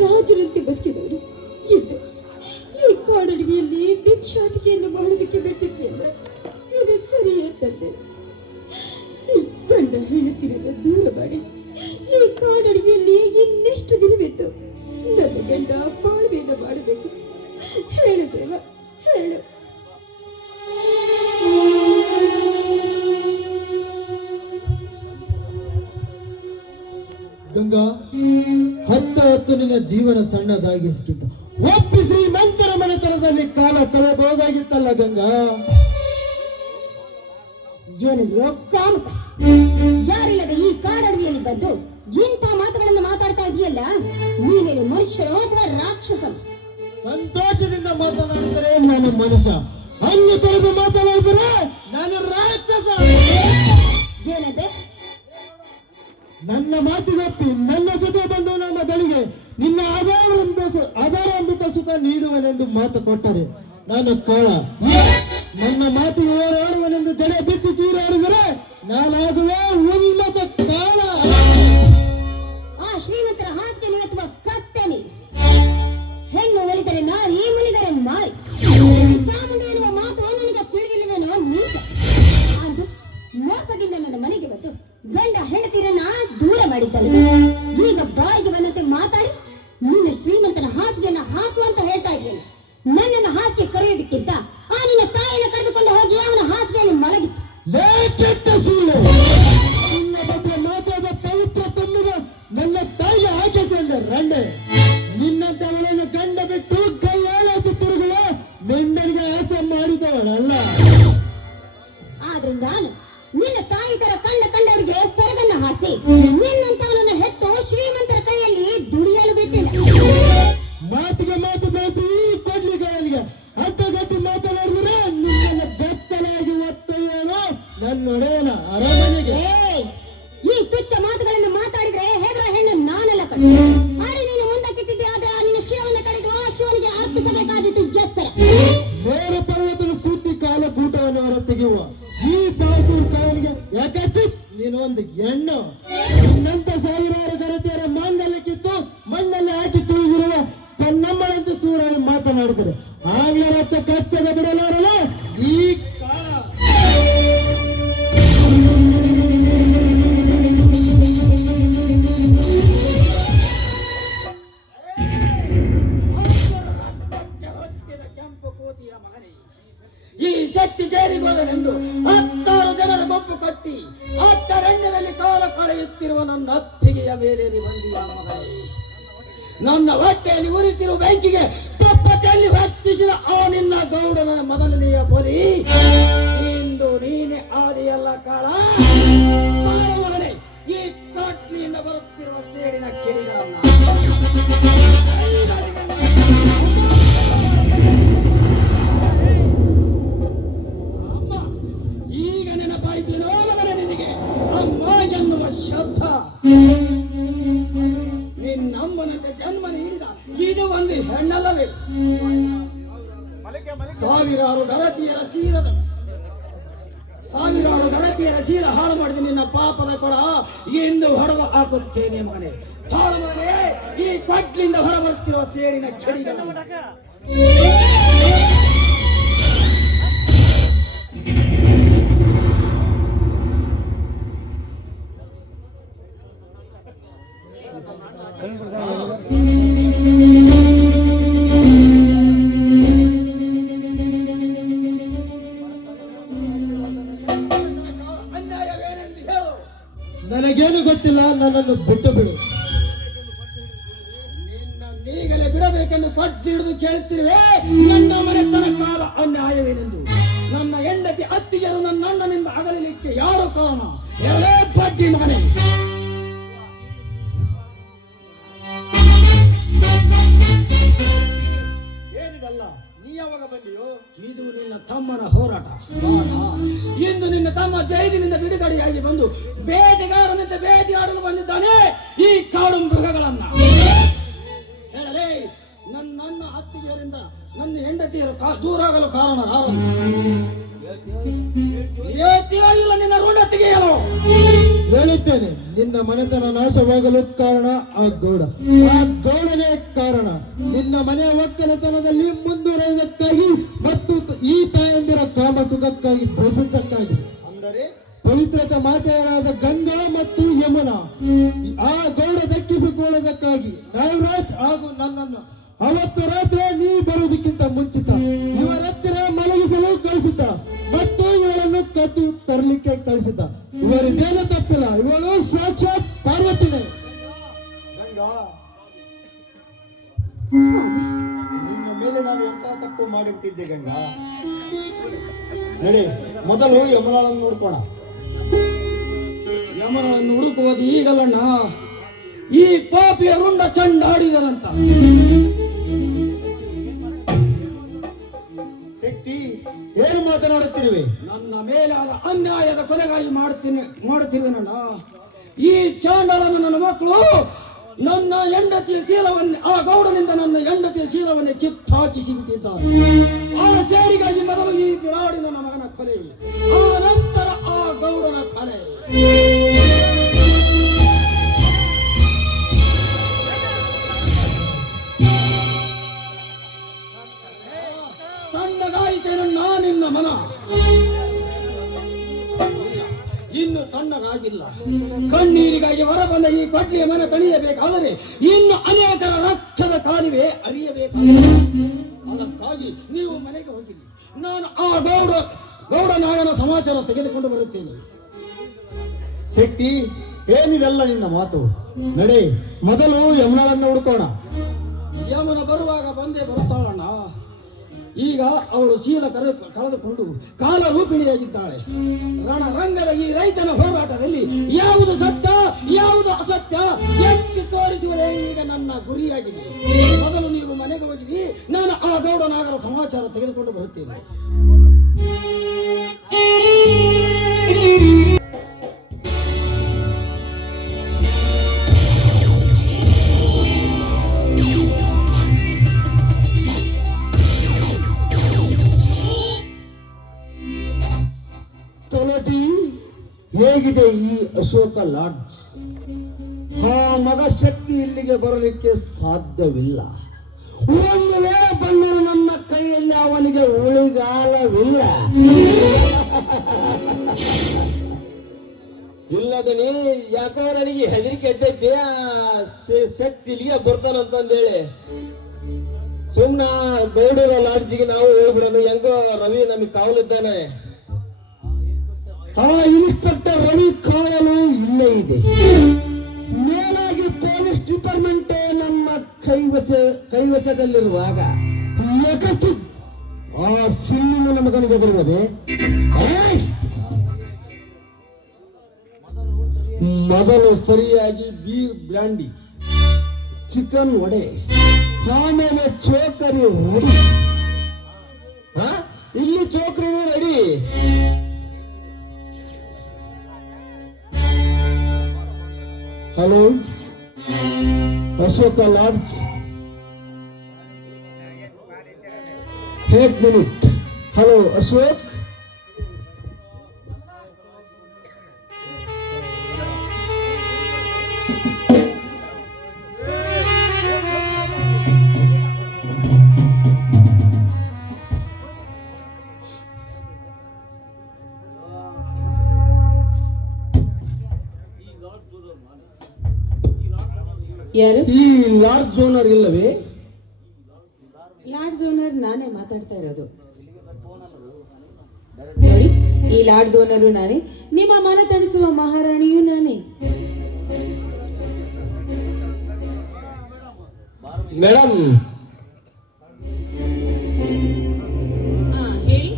ರಾಜರಂತೆ ಬದುಕಿದವರು ಇದ್ದು ಈ ಕಾಡಡಿಗೆಯಲ್ಲಿ ಭಿಕ್ಷಾಟಿಕೆಯನ್ನು ಮಾಡೋದಕ್ಕೆ ಬಿಟ್ಟಿದ್ದಿಲ್ಲ. ಇದು ಸರಿ ಅಂತಂದೆ. ಗಂಡ ಹೆಣ್ಣುತ್ತಿರಲು ದೂರ ಮಾಡಿ ಈ ಕಾಡಡಿಗೆಯಲ್ಲಿ ಇನ್ನೆಷ್ಟು ದಿನವಿತ್ತು ನನ್ನ ಗಂಡ ಬಾಳ್ವೆಯನ್ನು ಮಾಡಬೇಕು. ಹೇಳು ದೇವ, ಹೇಳು. ಗಂಗಾ, ಹತ್ತು ನಿನ್ನ ಜೀವನ ಸಣ್ಣದಾಗಿಸ್ಕಿತ್ತು. ಒಪ್ಪಿ ಶ್ರೀಮಂತರ ಮನೆತನದಲ್ಲಿ ಕಾಲ ಕಳೆಯಬಹುದಾಗಿತ್ತಲ್ಲ ಗಂಗಾ. ಏನಂದ್ರು ಕಾಮುಕ? ಯಾರಿಲ್ಲದ ಈ ಕಾಡಡವಿಯಲ್ಲಿ ಬಂದು ಇಂಥ ಮಾತುಗಳನ್ನು ಮಾತಾಡ್ತಾ ಇದೆಯಲ್ಲ, ನೀನೇನು ಮನುಷ್ಯನೋ ಅಥವಾ ರಾಕ್ಷಸನು? ಸಂತೋಷದಿಂದ ಮಾತನಾಡಿದರೆ ನಾನು ಮನುಷ್ಯ, ಹಂಗೆ ತೊರೆದು ಮಾತನಾಡಿದರೆ ನಾನು ರಾಕ್ಷಸ. ಏನಂದೆ? ನನ್ನ ಮಾತಿಗೊಪ್ಪಿ ನನ್ನ ಜೊತೆ ಬಂದು ನಮ್ಮ ದಳಿಗೆ ನಿನ್ನ ಆಧಾರಾಮೃತ ಸುಖ ನೀಡುವನೆಂದು ಮಾತು ಕೊಟ್ಟರೆ ನಾನು ಕಾಳ. ನನ್ನ ಮಾತಿಗೆ ಹೋರಾಡುವನೆಂದು ಜಡೆ ಬಿಚ್ಚಿ ಚೀರಾಡಿದರೆ ನಾನಾಗುವೆ ಉನ್ಮತ ಕಾಳ. ಆ ಶ್ರೀಮಂತರ ಹಾಸಿಗೆ ನಿಯತ್ವ ಕತ್ತೇನೆ. ಹೆಣ್ಣು ಒಲಿದರೆ ನಾರಿ, ಮುನಿದರೆ ಮಾರಿ. ಚಾಮುಂಡಿ ಎನ್ನುವ ಮಾತು ನನಗೆ ತಿಳಿದಿಲ್ಲವೇನೋ ನೀಚ. ಅಂದು ಮೋಸದಿಂದ ನನ್ನ ಮನೆಗೆ ಬಂದು ಗಂಡ ಹೆಂಡತಿರನ್ನ ದೂರ ಮಾಡಿದ್ದಾರೆ. ಈಗ ಬಾಯಿಗೆ ಬಂದಂತೆ ಮಾತಾಡಿ ನಿನ್ನ ಶ್ರೀಮಂತನ ಹಾಸಿಗೆಯನ್ನ ಹಾಸು ಅಂತ ಹೇಳ್ತಾ ಇದ್ದೇನೆ. ನನ್ನನ್ನು ಹಾಸಿಗೆ ಕರೆಯೋದಕ್ಕಿಂತ ಆ ನಿನ್ನ ತಾಯಿಯನ್ನು ಕರೆದುಕೊಂಡು ಹೋಗಿ ಅವನ ಹಾಸಿಗೆಯಲ್ಲಿ ಮಲಗಿಸಿ. ನಿನ್ನ ಬಗ್ಗೆ ಮಾತಾದ ಪವಿತ್ರ ತುಂಬಿದ ನನ್ನ ತಾಯಿಗೆ ಹಾಕಿಸಿ ರಂಡೆ. ನಿನ್ನ ಅಡ್ಡಗಟ್ಟಿ ಮಾತನಾಡಿದ್ರೆ ನಿಮ್ಮನ್ನ ಬೆತ್ತಲಾಗಿ ಒತ್ತೊಯ್ಯೋನು ನನ್ನ ಒಡೆಯನ ಅರಮನೆಗೆ. ಏಯ್, ಈ ತುಚ್ಛ ಮಾತುಗಳನ್ನು ಮಾತಾಡಿದ್ರೆ ಹೆದರ ಹೆಣ್ಣು ನಾನಲ್ಲ ಕಣೆ. ಮಾಡಿ ನೀನು ಮುಂದಕ್ಕಿಟ್ಟಿದ್ದೆ ಆದ್ರೆ ನಿನ್ನ ಶಿವನ ಕಡೆದು ಆ ಶಿವನಿಗೆ ಅರ್ಪಿಸಬೇಕಾದಿತ್ತು ಎಚ್ಚರ. ಮೇರು ಪರ್ವತದ ಸುದ್ದಿ ಕಾಲಕೂಟವನ್ನು ಹೊರ ತೆಗೆಯುವ ಈ ಬಹದ್ದೂರ್ ಕಾಯನಿಗೆ ಯಾಕಚ್ಚಿ ನೀನು ಒಂದು ಹೆಣ್ಣು. ನಿನ್ನಂತ ಸಾವಿರಾರು ಗರತಿಯರ ಮಾಂಗಲ್ಯಕ್ಕಿತ್ತು ಮಣ್ಣಲ್ಲಿ ಹಾಕಿ ತುಳಿದಿರುವ ತನ್ನಮ್ಮನಂತೆ ಸೂರಾಗಿ ಮಾತನಾಡಿದರು. ಆಗ್ಲೇ ರಕ್ತ ಕಚ್ಚಗ ಬಿಡಲಾರಲ್ಲ ಈ ಕಾಲ. ಕೆಂಪು ಕೋತಿಯ ಮಗನೇ, ಈ ಶಕ್ತಿ ಜೈಲಿಗೋದನೆಂದು 10 ಜನರ ಗುಂಪು ಕಟ್ಟಿ ಅಟ್ಟರಂಗದಲ್ಲಿ ಕಾಲ ಕಳೆಯುತ್ತಿರುವ ನನ್ನ ಅತ್ತಿಗೆಯ ಮೇಲೆ ಬಂದಿಯ ಮಗನೇ, ನನ್ನ ಹೊಟ್ಟೆಯಲ್ಲಿ ಉರಿತಿರುವ ಬೆಂಕಿಗೆ ತುಪ್ಪದಲ್ಲಿ ಹತ್ತಿಸಿದ ಆ ನಿನ್ನ ಗೌಡನ ಮೊದಲನೆಯ ಬಲಿ ಇಂದು ನೀನೆ ಆದಿಯಲ್ಲ ಕಾಳ. ಮಗನೇ, ಈ ಕಾಟ್ಲಿಯಿಂದ ಬರುತ್ತಿರುವ ಸೇಡಿನ ಕಿಡಿಗಳನ್ನ ಈಗ ನೆನಪಾಯ್ತೇನೋ ಮಗನೇ ನಿನಗೆ ಅಮ್ಮ ಎನ್ನುವ ಶಬ್ದ? ನಿನ್ನಮ್ಮನಂತೆ ಜನ್ಮ ನೀಡಿದ ಇದು ಒಂದು ಹೆಣ್ಣಲ್ಲವೇ? ಸಾವಿರಾರು ಗರತಿಯರ ಸೀರ ಹಾಳು ಮಾಡಿದ ನಿನ್ನ ಪಾಪದ ಕೊಡ ಎಂದು ಹೊಡೆದು ಹಾಕುತ್ತೇನೆ ಮಗನೇ. ಹಾಳು ಮಗನೇ, ಈ ಕಟ್ಲಿಂದ ಹೊರಬರುತ್ತಿರುವ ಸೇಡಿನ ಕಿಡಿಗಳ ಅನ್ಯಾಯವೇನೆಂದು ಹೇಳು. ನನಗೇನು ಗೊತ್ತಿಲ್ಲ, ನನ್ನನ್ನು ಬಿಟ್ಟು ಬಿಡು. ಈಗಲೇ ಬಿಡಬೇಕೆಂದು ಕಟ್ಟಿ ಹಿಡಿದು ಕೇಳುತ್ತಿರುವೆ. ನನ್ನ ಮನೆತನ ಕಾಲ ಅನ್ಯಾಯವೇನೆಂದು. ನನ್ನ ಹೆಂಡತಿ ಅತ್ತಿಗೆರು ನನ್ನ ಅಣ್ಣನಿಂದ ಅಗಲಿಲಿಕ್ಕೆ ಯಾರು ಕಾರಣ? ಎಳೆ ಬಡ್ಡಿ ಮಗನೇ, ಏನಿದಲ್ಲ, ನೀ ಯಾವಾಗ ಬಂದಿಯೋ? ಇದು ನಿನ್ನ ತಮ್ಮನ ಹೋರಾಟ. ಇಂದು ನಿನ್ನ ತಮ್ಮ ಜೈಲಿನಿಂದ ಬಿಡುಗಡೆಯಾಗಿ ಬಂದು ಬೇಟೆಗಾರನಂತೆ ಬೇಟೆಯಾಡಲು ಬಂದಿದ್ದಾನೆ ಈ ಕಾಡು ಮೃಗಗಳನ್ನ. ಹೇಳಲೇ, ನನ್ನ ಅತ್ತಿಗೆಯರಿಂದ ನನ್ನ ಹೆಂಡತಿಯರು ದೂರಾಗಲು ಕಾರಣ ಯಾರು? ಇಲ್ಲ ನಿನ್ನ ಋಣ ತೆಗೆಯಲು ಹೇಳುತ್ತೇನೆ. ನಿನ್ನ ಮನೆತನ ನಾಶವಾಗಲು ಕಾರಣ ಆ ಗೌಡನೇ ಕಾರಣ. ನಿನ್ನ ಮನೆಯ ಒಕ್ಕಲತನದಲ್ಲಿ ಮುಂದುವರೆಯುವುದಕ್ಕಾಗಿ ಮತ್ತು ಈ ತಾಯಂದಿರ ಕಾಮ ಸುಖಕ್ಕಾಗಿ ಬಯಸುವುದಕ್ಕಾಗಿ ಅಂದರೆ ಪವಿತ್ರತೆ ಮಾತೆಯರಾದ ಗಂಗಾ ಮತ್ತು ಯಮುನಾ ಆ ಗೌಡ ದಕ್ಕಿಸಿಕೊಳ್ಳುವುದಕ್ಕಾಗಿ ನಾಗರಾಜ್ ಹಾಗೂ ನನ್ನನ್ನು ಅವತ್ತು ರಾತ್ರಿ ನೀ ಬರುವುದಕ್ಕಿಂತ ಮುಂಚಿತ ಇವರ ಹತ್ತಿರ ಮಲಗಿಸಲು ಕಳಿಸಿದ್ದ ಮತ್ತು ಇವಳನ್ನು ಕದ್ದು ತರಲಿಕ್ಕೆ ಕಳಿಸಿದ್ದ. ಇವರಿದೇನು ತಪ್ಪಿಲ್ಲ, ಇವಳು ಸಾಕ್ಷಾತ್ ಪಾರ್ವತಿನೇ. ಗಂಗಾ, ನಿನ್ನ ಮೇಲೆ ನಾನು ಎಂತ ತಪ್ಪು ಮಾಡಿಬಿಟ್ಟಿದ್ದೆ ಗಂಗಾ. ನಡಿ, ಮೊದಲು ಯಮುನಾಳನ್ನು ನೋಡ್ಕೋಣ. ಯಮನನ್ನು ಹುಡುಕುವುದು ಈಗಲಣ್ಣ. ಈ ಪಾಪಿಯ ರುಂಡ ಚಂಡಾಡಿದನಂತ. ಶಕ್ತಿ, ಏನು ಮಾತನಾಡುತ್ತಿರುವೆ? ನನ್ನ ಮೇಲಾದ ಅನ್ಯಾಯದ ಕೊಲೆಗಾಗಿ ಮಾಡುತ್ತಿರುವೆನಣ್ಣ. ಈ ಚಾಂಡಾಲನ ನನ್ನ ಮಕ್ಕಳು ನನ್ನ ಹೆಂಡತಿಯ ಶೀಲವನ್ನೇ, ಆ ಗೌಡನಿಂದ ನನ್ನ ಹೆಂಡತಿಯ ಶೀಲವನ್ನೇ ಕಿತ್ತಾಕಿಸಿ ಬಿಟ್ಟಿದ್ದಾರೆ. ಆ ಸೇಡಿಗಾಗಿ ಮೊದಲು ಈ ಬಿಡಾಡಿ ನನ್ನ ಮಗನ ಕೊಲೆ, ಆ ನಂತರ ಆ ಗೌಡನ ಕೊಲೆ. ತಣ್ಣಗಾಯಿತೇನಣ್ಣ ನಿನ್ನ ಮನ? ಇನ್ನು ತಣ್ಣಗಾಗಿಲ್ಲ. ಕಣ್ಣೀರಿಗಾಗಿ ಹೊರಬಂದ ಈ ಕಟ್ಲಿಯ ಮನೆ ತಣಿಯಬೇಕಾದರೆ ಇನ್ನು ಅನೇಕರ ರಕ್ತದ ಕಾಲುವೆ ಅರಿಯಬೇಕಾಗಿದೆ. ಅದಕ್ಕಾಗಿ ನೀವು ಮನೆಗೆ ಹೋಗಿರಿ. ನಾನು ಆ ಗೌಡನಾಗನ ಸಮಾಚಾರ ತೆಗೆದುಕೊಂಡು ಬರುತ್ತೇನೆ. ಶಕ್ತಿ, ಏನಿದೆಲ್ಲ ನಿನ್ನ ಮಾತು? ನಡೆ, ಮೊದಲು ಯಮುನಾಳನ್ನು ಹುಡುಕೋಣ. ಯಮುನ ಬರುವಾಗ ಬಂದೇ ಬರುತ್ತಾಳಣ್ಣ. ಈಗ ಅವಳು ಶೀಲ ಕಳೆದುಕೊಂಡು ಕಾಲರೂಪಿಣಿಯಾಗಿದ್ದಾಳೆ. ರಣರಂಗದ ಈ ರೈತನ ಹೋರಾಟದಲ್ಲಿ ಯಾವುದು ಸತ್ಯ ಯಾವುದು ಅಸತ್ಯ ಎತ್ತಿ ತೋರಿಸುವುದೇ ಈಗ ನನ್ನ ಗುರಿಯಾಗಿದೆ. ಮೊದಲು ನೀವು ಮನೆಗೆ ಹೋಗಿರಿ, ನಾನು ಆ ಗೌಡನಾಗರ ಸಮಾಚಾರ ತೆಗೆದುಕೊಂಡು ಬರುತ್ತೇನೆ. ತಲಟಿ, ಹೇಗಿದೆ ಈ ಅಶೋಕ ಲಾಡ್ಜ್? ಆ ಮಗ ಶಕ್ತಿ ಇಲ್ಲಿಗೆ ಬರಲಿಕ್ಕೆ ಸಾಧ್ಯವಿಲ್ಲ. ಒಂದು ವೇಳೆ ಬಂದರೂ ನನ್ನ ಕೈಯಲ್ಲಿ ಅವನಿಗೆ ಉಳಿಗಾಲವಿಲ್ಲ. ಇಲ್ಲದನಿ ಯಾಕೋ ನನಗೆ ಹೆದರಿಕೆ ಎದ್ದೈತಿ. ಶಕ್ತಿ ಇಲ್ಲಿಗೆ ಬರ್ತಾನಂತಂದೇಳಿ ಸುಮ್ನ ಗೌಡರ ಲಾಡ್ಜಿಗೆ ನಾವು ಹೋಗ್ಬಿಡೋಣ. ಹೆಂಗೋ ರವಿ ನಮಗೆ ಕಾವಲಿದ್ದಾನೆ. ಆ ಇನ್ಸ್ಪೆಕ್ಟರ್ ರವಿ ಕಾವಲು ಇಲ್ಲೇ ಇದೆ. ಮೇಲಾಗಿ ಪೊಲೀಸ್ ಡಿಪಾರ್ಟ್ಮೆಂಟ್ ನನ್ನ ಕೈವಶದಲ್ಲಿರುವಾಗ ಆ ಸಿಲ್ಲಿನ ಮಗನಿಗೆ ಬರುವುದೇ? ಮೊದಲು ಸರಿಯಾಗಿ ಬೀರ್ ಬ್ರಾಂಡಿ, ಚಿಕನ್ ವಡೆ, ಆಮೇಲೆ ಚೋಕರಿ ರೆಡಿ. ಇಲ್ಲಿ ಚೋಕ್ರಿ ರೆಡಿ. Hello, Ashoka lodge. एक मिनिट. हॅलो अशोक. ಯಾರು? ಈ ಲಾಡ್ಜ್ ಓನರ್ ಇಲ್ಲವೇ? ಲಾಡ್ಜ್ ಓನರ್ ನಾನೇ ಮಾತಾಡ್ತಾ ಇರೋದು. ನೋಡಿ, ಈ ಲಾಡ್ಜ್ ಓನರು ನಾನೇ, ನಿಮ್ಮ ಮನ ತಣಿಸುವ ಮಹಾರಾಣಿಯೂ ನಾನೇ. ಮೇಡಮ್, ಹೇಳಿ.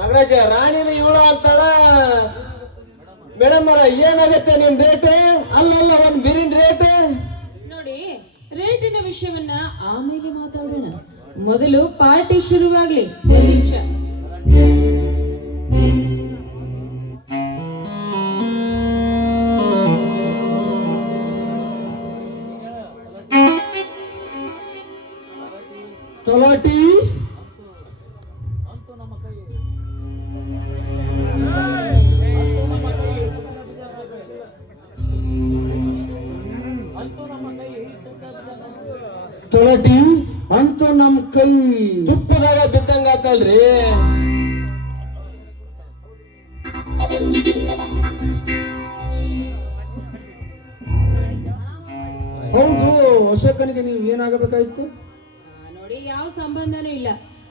ನಾಗರಾಜ, ರಾಣಿನ ಇವಳ ಅಂತಾಳ. ಮೇಡಮ್ ಅವರ ಏನಾಗತ್ತೆ ನಿಮ್ ರೇಟ್? ಅಲ್ಲ ಒಂದ್ ಬಿರಿನ್ ರೇಟ್ ನೋಡಿ, ರೇಟಿನ ವಿಷಯವನ್ನ ಆಮೇಲೆ ಮಾತಾಡೋಣ. ಮೊದಲು ಪಾರ್ಟಿ ಶುರುವಾಗ್ಲಿ. ಒಂದು ನಿಮಿಷ. ತಲಾಟಿ, ತಲಾಟಿ ಅಂತೂ ನಮ್ ಕೈ ತುಪ್ಪದಾಗ ಬಿದ್ದಂಗ ಆತಲ್ರಿ. ಹೌದು, ಅಶೋಕನಿಗೆ ನೀವು ಏನಾಗಬೇಕಾಯ್ತು? ನೋಡಿ, ಯಾವ ಸಂಬಂಧನೂ ಇಲ್ಲ.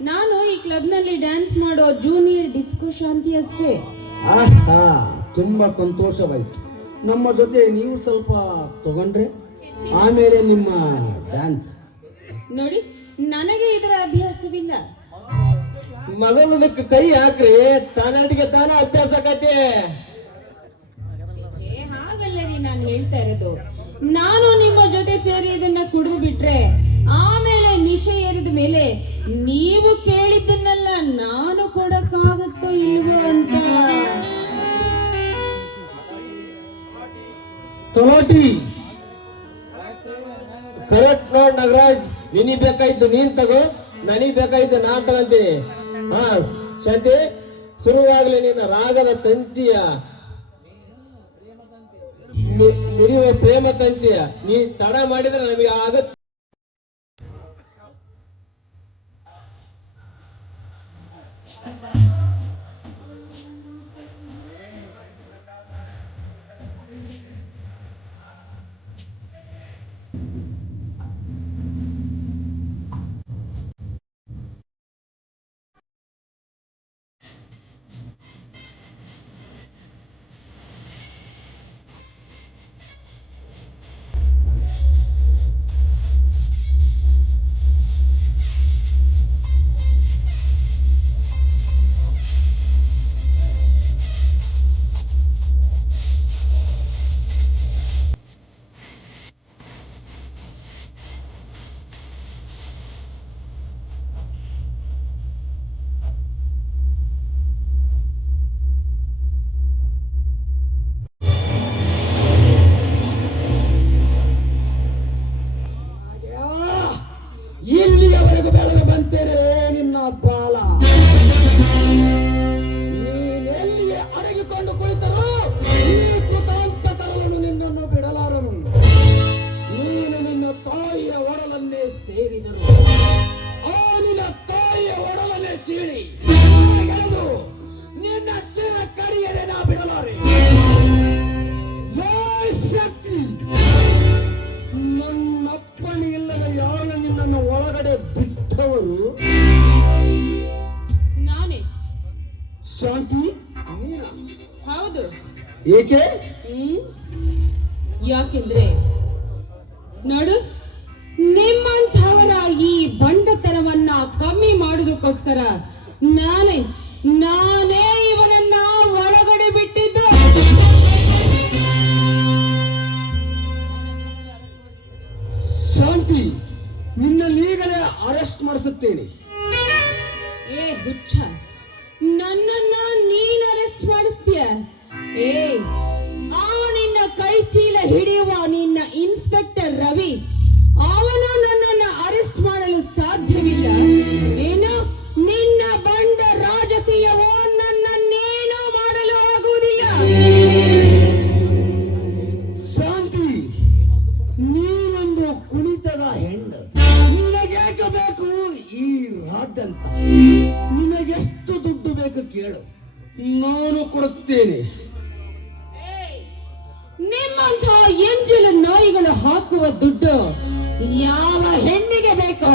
ನಾನು ಈ ಕ್ಲಬ್ ನಲ್ಲಿ ಡ್ಯಾನ್ಸ್ ಮಾಡೋ ಜೂನಿಯರ್ ಡಿಸ್ಕೋ ಶಾಂತಿ ಅಷ್ಟೇ. ಆಹಾ, ತುಂಬಾ ಸಂತೋಷವಾಯ್ತು. ನಮ್ಮ ಜೊತೆ ನೀವು ಸ್ವಲ್ಪ ತಗೊಂಡ್ರೆ ಆಮೇಲೆ ನಿಮ್ಮ ಡ್ಯಾನ್ಸ್. ನೋಡಿ, ನನಗೆ ಇದರ ಅಭ್ಯಾಸವಿಲ್ಲ. ಮೊದಲದಕ್ಕೆ ಕೈ ಹಾಕ್ರಿ, ತಾನಡಿಗೆ ತಾನ ಅಭ್ಯಾಸ ಆಕತಿ. ಹಾಗಲ್ಲ ರೀ ನಾನು ಹೇಳ್ತಾ ಇರೋದು. ನಾನು ನಿಮ್ಮ ಜೊತೆ ಸೇರಿ ಇದನ್ನ ಕುಡಿದು ಬಿಟ್ರೆ ಆಮೇಲೆ ನಿಶೆ ಏರಿದ ಮೇಲೆ ನೀವು ಕೇಳಿದ್ದನ್ನೆಲ್ಲ ನಾನು ಕೊಡಕ್ಕಾಗತ್ತೋ ಇಲ್ವೋ ಅಂತ. ತಲಾಟಿ, ಕರೆಕ್ಟ್ ನೋಡ್ ನಾಗರಾಜ್, ನಿನಗ್ ಬೇಕಾಯ್ತು ನೀನ್ ತಗೋ, ನನಗ್ ಬೇಕಾಯ್ತು ನಾನ್ ತಗಂತೀನಿ. ಹಾ ಶಾಂತಿ, ಶುರುವಾಗ್ಲಿ ನಿನ್ನ ರಾಗದ ತಂತಿಯ ಮಿರಿಯುವ ಪ್ರೇಮ ತಂತಿಯ. ನೀ ತಡ ಮಾಡಿದ್ರೆ ನಮಗೆ ಆಗತ್ತೆ. ಇಲ್ಲಿಯವರೆಗೂ ಬೆಳೆದು ಬಂತೇನೆ ನಿನ್ನ ಬಾಲ. ನೀನೆಲ್ಲಿಗೆ ಅಡಗಿಕೊಂಡು ಕುಳಿತರೂ ಈ ಕೃತಾಂತ ತರಲು ನಿನ್ನನ್ನು ಬಿಡಲಾರನು. ನೀನು ನಿನ್ನ ತಾಯಿಯ ಒಡಲನ್ನೇ ಸೇರಿದರು. ಆ ನಿನ್ನ ತಾಯಿಯ ಒಡಲನ್ನೇ ಸೀಳಿ ಗೆಳೆದು ನಿನ್ನ ಶಿರ ಕಡಿಯದೆ ನಾ ಬಿಡಲಾರೆ. ಶಕ್ತಿ, ನನ್ನಪ್ಪಣೆ ಇಲ್ಲದ ಯಾರು ನಿನ್ನನ್ನು ಒಳಗಡೆ ಬಿಟ್ಟವರು? ನಾನೇ. ಶಾಂತಿ, ಹೌದು. ಏಕೆ? ಯಾಕೆಂದ್ರೆ ನೋಡು, ನಿಮ್ಮಂಥವರ ಈ ಬಂಡತನವನ್ನ ಕಮ್ಮಿ ಮಾಡೋದಕ್ಕೋಸ್ಕರ ನಾನೇ ಇವನನ್ನ ಒಳಗಡೆ ಬಿಟ್ಟಿದ್ದ. ಶಾಂತಿ, ನಿನ್ನಲ್ಲೀಗಲೇ ಅರೆಸ್ಟ್ ಮಾಡಿಸುತ್ತೇನೆ. ಏ ಹುಚ್ಚ, ನನ್ನನ್ನ ನೀನ್ ಅರೆಸ್ಟ್ ಮಾಡಿಸ್ತೀಯ? ಆ ನಿನ್ನ ಕೈ ಚೀಲ ಹಿಡಿಯುವ ನಿನ್ನ ಇನ್ಸ್ಪೆಕ್ಟರ್ ರವಿ, ಅವನು ನನ್ನನ್ನು ಅರೆಸ್ಟ್ ಮಾಡಲು ಸಾಧ್ಯವಿಲ್ಲ. ಏನು ನಿನ್ನ ಬಂಡ ರಾಜಕೀಯವೋ ನನ್ನನ್ನೇನೂ ಮಾಡಲು ಆಗುವುದಿಲ್ಲ. ಶಾಂತಿ, ನೀನೊಂದು ಕುಣಿತದ ಹೆಣ್ಣು. ನಿನಗೇಕೆ ಬೇಕು ಈ ರಾದಂತ? ನಿನಗೆಷ್ಟು ದುಡ್ಡು ಬೇಕು ಕೇಳು, ನಾನು ಕೊಡುತ್ತೇನೆ. ನಿಮ್ಮಂಥ ಎಂಜಲು ನಾಯಿಗಳು ಹಾಕುವ ದುಡ್ಡು ಯಾವ ಹೆಣ್ಣಿಗೆ ಬೇಕೋ?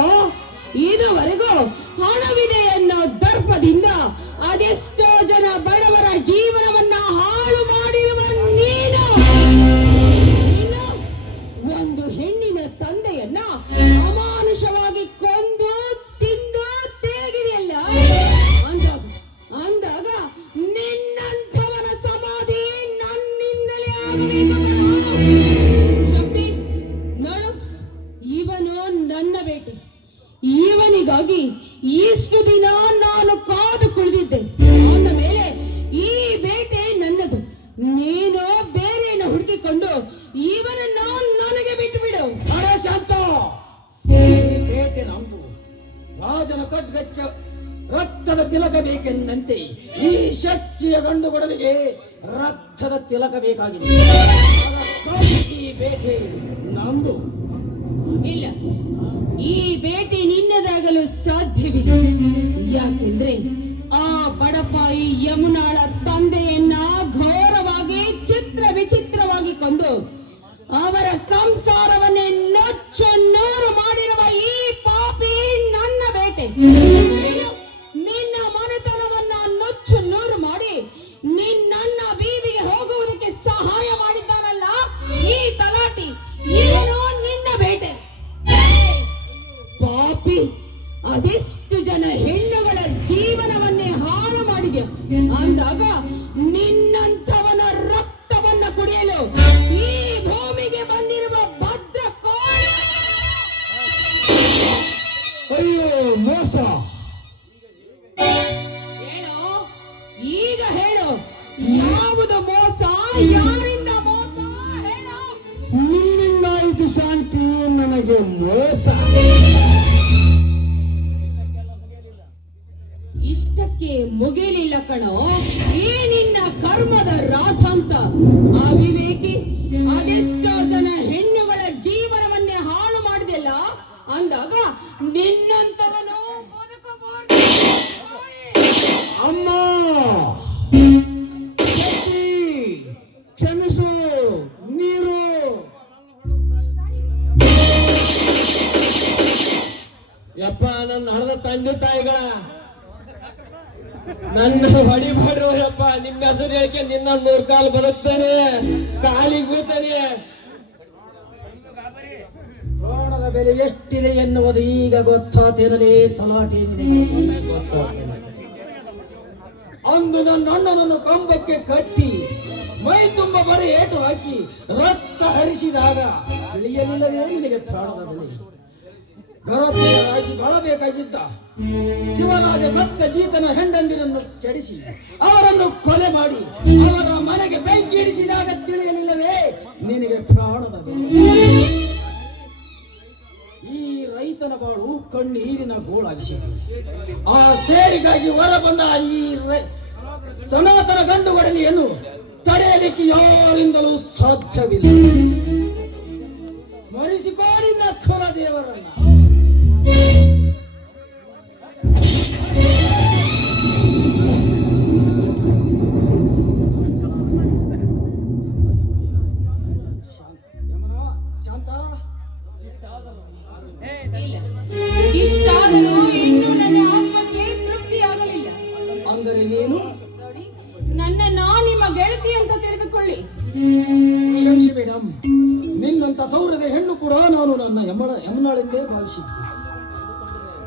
ಇದುವರೆಗೂ ಹಣವಿದೆ ಅನ್ನೋ ದರ್ಪದಿಂದ ಅದೆಷ್ಟೋ ಜನ ಬಡವರ ಜೀವನವನ್ನ ಹಾಳು ಮಾಡಿರುವ ನೀನು ಇನ್ನು ಒಂದು ಹೆಣ್ಣಿನ ತಂದೆಯನ್ನ ಅಮಾನುಷವಾಗಿ ಕೊಂದು ತಿಂದು ತೇಗಿದೆಯಲ್ಲ, ಅಂದಾಗ ನಿನ್ನಂಥವನ ಸಮಾಧಿ ನನ್ನಿಂದಲೇ ಆಗಬೇಕು. ಶಕ್ತಿ, ನೋಡು, ಇವನು ನನ್ನ ಬೇಟೆ. ಇವನಿಗಾಗಿ ಇಷ್ಟು ದಿನ ನಾನು ಕಾದು ಕುಳಿದಿದ್ದೆ. ಅಂದ ಮೇಲೆ ಈ ಬೇಟೆ ನನ್ನದು. ನೀನು ಬೇರೆಯನ್ನು ಹುಡುಕಿಕೊಂಡು ಇವನನ್ನು ನನಗೆ ಬಿಟ್ಟು ಬಿಡು. ಅರೆ ಶಾಂತ, ಈ ಬೇಟೆ ನಮ್ದು. ರಾಜನ ಖಡ್ಗಕ್ಕೆ ರಕ್ತದ ತಿಲಕ ಬೇಕೆಂದಂತೆ ಈ ಶಕ್ತಿಯ ಗಂಡುಗೊಡಲಿಗೆ ರಕ್ತದ ತಿಲಕ ಬೇಕಾಗಿದೆ. ಅದಕ್ಕಾಗಿ ಈ ಬೇಟೆ ನಮ್ದು. ಇಲ್ಲ, ಈ ಬೇಟೆ ನಿನ್ನದಾಗಲು ಸಾಧ್ಯವಿಲ್ಲ. ಯಾಕೆಂದ್ರೆ ಆ ಬಡಪಾಯಿ ಯಮುನಾಳ ತಂದೆಯನ್ನ ಘೋರವಾಗಿ ಚಿತ್ರ ವಿಚಿತ್ರವಾಗಿ ಕೊಂದು ಅವರ ಸಂಸಾರವನ್ನೇ ನೊಚ್ಚ ನೂರು ಮಾಡಿರುವ ಈ ಪಾಪಿ ನನ್ನ ಬೇಟೆ. ನಿನ್ನ ಮನೆತನವನ್ನ ನೊಚ್ಚು ನೂರು ಮಾಡಿ ನಿನ್ನ ಬೀದಿಗೆ ಹೋಗುವುದಕ್ಕೆ ಸಹಾಯ ಮಾಡಿದ್ದಾರಲ್ಲ ಈ ತಲಾಟಿ, ಇವನು ನಿನ್ನ ಬೇಟೆ. ಪಾಪಿ, ಅದೆಷ್ಟು ಜನ ಹೆಣ್ಣುಗಳ ಜೀವನವನ್ನೇ ಹಾಳು ಮಾಡಿದೆ. ಅಂದಾಗ ನಿನ್ನಂಥವನ ರಕ್ತವನ್ನ ಕುಡಿಯಲು ಈ ಭೂಮಿಗೆ ಬಂದಿರುವ ಭದ್ರ ಕೋಳಿ. ಅಯ್ಯೋ ಮೋಸ! ಹೇಳು, ಈಗ ಹೇಳು, ಯಾವುದು ಮೋಸ? ಯಾರಿಂದ ಮೋಸ? ಹೇಳು. ನಿನ್ನಿಂದಾಯಿತು ಶಾಂತಿ ನನಗೆ ಮೋಸ. ಇಷ್ಟಕ್ಕೆ ಮುಗಿಲಿಲ್ಲ ಕಣೋ ಈ ನಿನ್ನ ಕರ್ಮದ ರಾಧಾಂತ. ಅವಿವೇಕಿ, ಅದೆಷ್ಟೋ ಜನ ಹೆಣ್ಣುಗಳ ಜೀವನವನ್ನೇ ಹಾಳು ಮಾಡಿದೆಲ್ಲ, ಅಂದಾಗ ನಿನ್ನಂತವನು ಬದುಕಬಾರದು. ಅಮ್ಮ, ಕ್ಷಮಿಸು. ನೀರು ಯಪ್ಪ, ನನ್ನ ಹಣದ ತಂದೆ ತಾಯಿಗಳ ನನ್ನ ಹೊಡಿಬಾಡ್ರಪ್ಪ. ನಿಮ್ಮ ಹೆಸರು ಹೇಳಿಕೆ ನಿನ್ನ 100 ಕಾಲು ಬರುತ್ತೇನೆ, ಕಾಲಿಗೆ ಬೀಳ್ತಾನೆ. ಪ್ರಾಣದ ಬೆಲೆ ಎಷ್ಟಿದೆ ಎನ್ನುವುದು ಈಗ ಗೊತ್ತಾತೇನಲೇ ತಲಾಟೆ. ಅಂದು ನನ್ನ ಅಣ್ಣನನ್ನು ಕಂಬಕ್ಕೆ ಕಟ್ಟಿ ಮೈ ತುಂಬ ಬರೀ ಏಟು ಹಾಕಿ ರಕ್ತ ಹರಿಸಿದಾಗ ತಿಳಿಯಲಿಲ್ಲವೇ ನಿನಗೆ ಪ್ರಾಣದ ಬೆಲೆ? ಗರತಿಯರಾಗಿ ಬಾಳಬೇಕಾಗಿದ್ದ ಶಿವರಾಜ ಸತ್ಯಜೀತನ ಹೆಂಡಂದಿರನ್ನು ಕೆಡಿಸಿ ಅವರನ್ನು ಕೊಲೆ ಮಾಡಿ ಅವರ ಮನೆಗೆ ಬೆಂಕಿ ಇಡಿಸಿದಾಗ ತಿಳಿಯಲಿಲ್ಲವೇ ನಿನಗೆ ಪ್ರಾಣದ ಬೆಲೆ? ಈ ರೈತನ ಬಾಳು ಕಣ್ಣೀರಿನ ಗೋಳಾಗಿಸಿದೆ. ಆ ಸೇಡಿಗಾಗಿ ಹೊರ ಬಂದ ಈ ಸನಾತನ ಗಂಡು ಒಡಲಿಯನ್ನು ತಡೆಯಲಿಕ್ಕೆ ಯಾರಿಂದಲೂ ಸಾಧ್ಯವಿಲ್ಲ. ಮರಿಸಿಕೋರಿನ ಕುಲ ದೇವರನ್ನ. ಇಷ್ಟಾದರೂ ಇನ್ನೂ ನನ್ನ ಆತ್ಮಕ್ಕೆ ತೃಪ್ತಿಯಾಗಲಿಲ್ಲ. ಅಂದರೆ ನೀನು ನೋಡಿ, ನನ್ನನ್ನು ನಿಮ್ಮ ಗೆಳತಿ ಅಂತ ತಿಳಿದುಕೊಳ್ಳಿ. ಕ್ಷಮಿಸಿ ಮೇಡಮ್, ನಿನ್ನಂತ ಸೌರ್ಯದ ಹೆಣ್ಣು ಕೂಡ ನಾನು ನನ್ನ ಯಮನಾಳೆಂದೇ ಭಾವಿಸಿದ್ದೆ.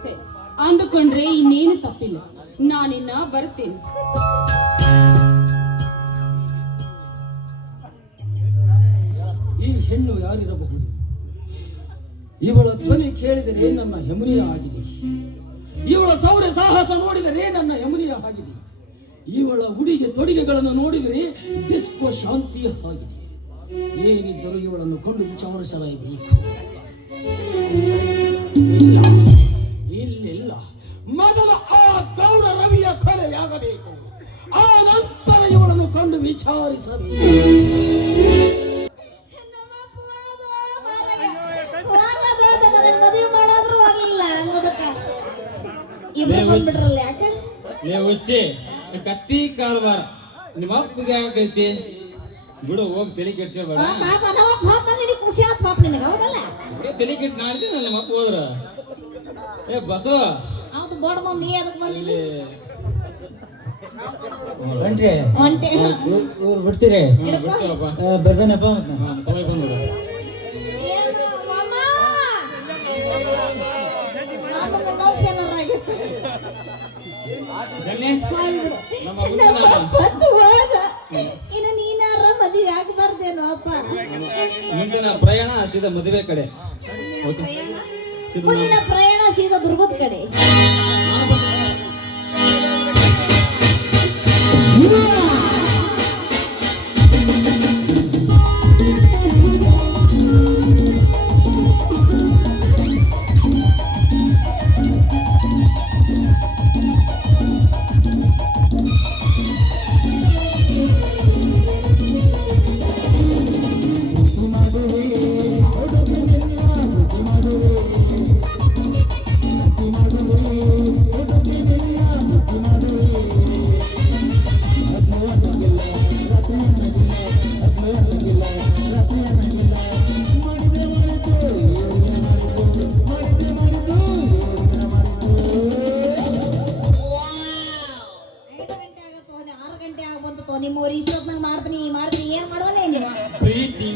ಸರಿ, ಅಂದುಕೊಂಡ್ರೆ ಇನ್ನೇನು ತಪ್ಪಿಲ್ಲ. ನಾನಿನ್ನ ಬರ್ತೇನೆ. ಈ ಹೆಣ್ಣು ಯಾರಿರಬಹುದು? ಇವಳ ಧ್ವನಿ ಕೇಳಿದರೆ ನನ್ನ ಯಮುನಿಯ ಆಗಿದೆ. ಇವಳ ಸೌರ್ಯ ಸಾಹಸ ನೋಡಿದರೆ ನನ್ನ ಯಮುನಿಯ ಆಗಿದೆ. ಇವಳ ಉಡಿಗೆ ತೊಡಿಗೆಗಳನ್ನು ನೋಡಿದರೆ ಡಿಸ್ಕೋ ಶಾಂತಿಯ ಆಗಿದೆ. ಏನಿದ್ದರೂ ಇವಳನ್ನು ಕೊಂಡು ವಿಚಾರಿಸಲೇಬೇಕು. ಇಲ್ಲ, ಮೊದಲ ಆ ಗೌರ ರವಿಯ ಕೊಲೆಯಾಗಬೇಕು. ಆ ನಂತರ ಇವಳನ್ನು ಕೊಂಡು ವಿಚಾರಿಸಬೇಕು. ಮದುವೆ ಮಾಡಾದ್ರೂ ಆಗಿಲ್ಲ ಇಬ್ರು ಬಂದ್ಬಿಟ್ರಲ್ಲ. ಯಾಕೆ ಲೇ ಹುಚ್ಚಿ, ಕತ್ತಿ ಕಾಲ್ವಾರ ನಿಮ್ಮ ಅಪ್ಪಗೆ ಆಗೈತಿ ಬಿಡು, ಹೋಗಿ ತಲೆ ಕೆಡ್ಸ್ಕೊಬೇಡ. ಪಾಪ ನಮ್ಮಪ್ಪ ಹೋಗ್ತಾನೆ ಖುಷಿ ಆತ್ ಪಾಪ ನಿನಗೆ, ಹೌದಲ್ಲ? ತಲೆ ಕೆಡ್ಸ್ ನಾಡ್ತೀನಿ ನಮ್ಮ ಅಪ್ಪ ಹೋದ್ರ. ಏ ಬಸು, ಹೌದು ಬೋರ್ಡ್ ಮಮ್ಮಿ ಅದಕ್ಕೆ ಬಂದಿಲ್ಲ. ಹೊಂಟ್ರಿ ಇವ್ರು ಬಿಡ್ತೀರಿ ಬಿಡ್ತೀವಪ್ಪ. ಬರ್ದೇನಪ್ಪ ತಗೊಯ್ ಬಂದ್ಬಿಡು. ಜನ್ನಿ, ನಮ್ಮ ಇನ್ನು ನೀನಾರ ಮದುವೆ ಆಗ್ಬಾರ್ದೇನೋ ಅಪ್ಪ. ಮುಂದಿನ ಪ್ರಯಾಣ ಸೀದಾ ಮದುವೆ ಕಡೆ. ಮುಂದಿನ ಪ್ರಯಾಣ ಸೀದಾ ದುರ್ಗದ ಕಡೆ. ನಿಮ್ಮವ್ರು ಇಷ್ಟೊತ್ತಿನಾಗ ಮಾಡ್ತೀನಿ ಏನ್ ಮಾಡೋಲ್ಲ ನೀವು? ಪ್ರೀತಿ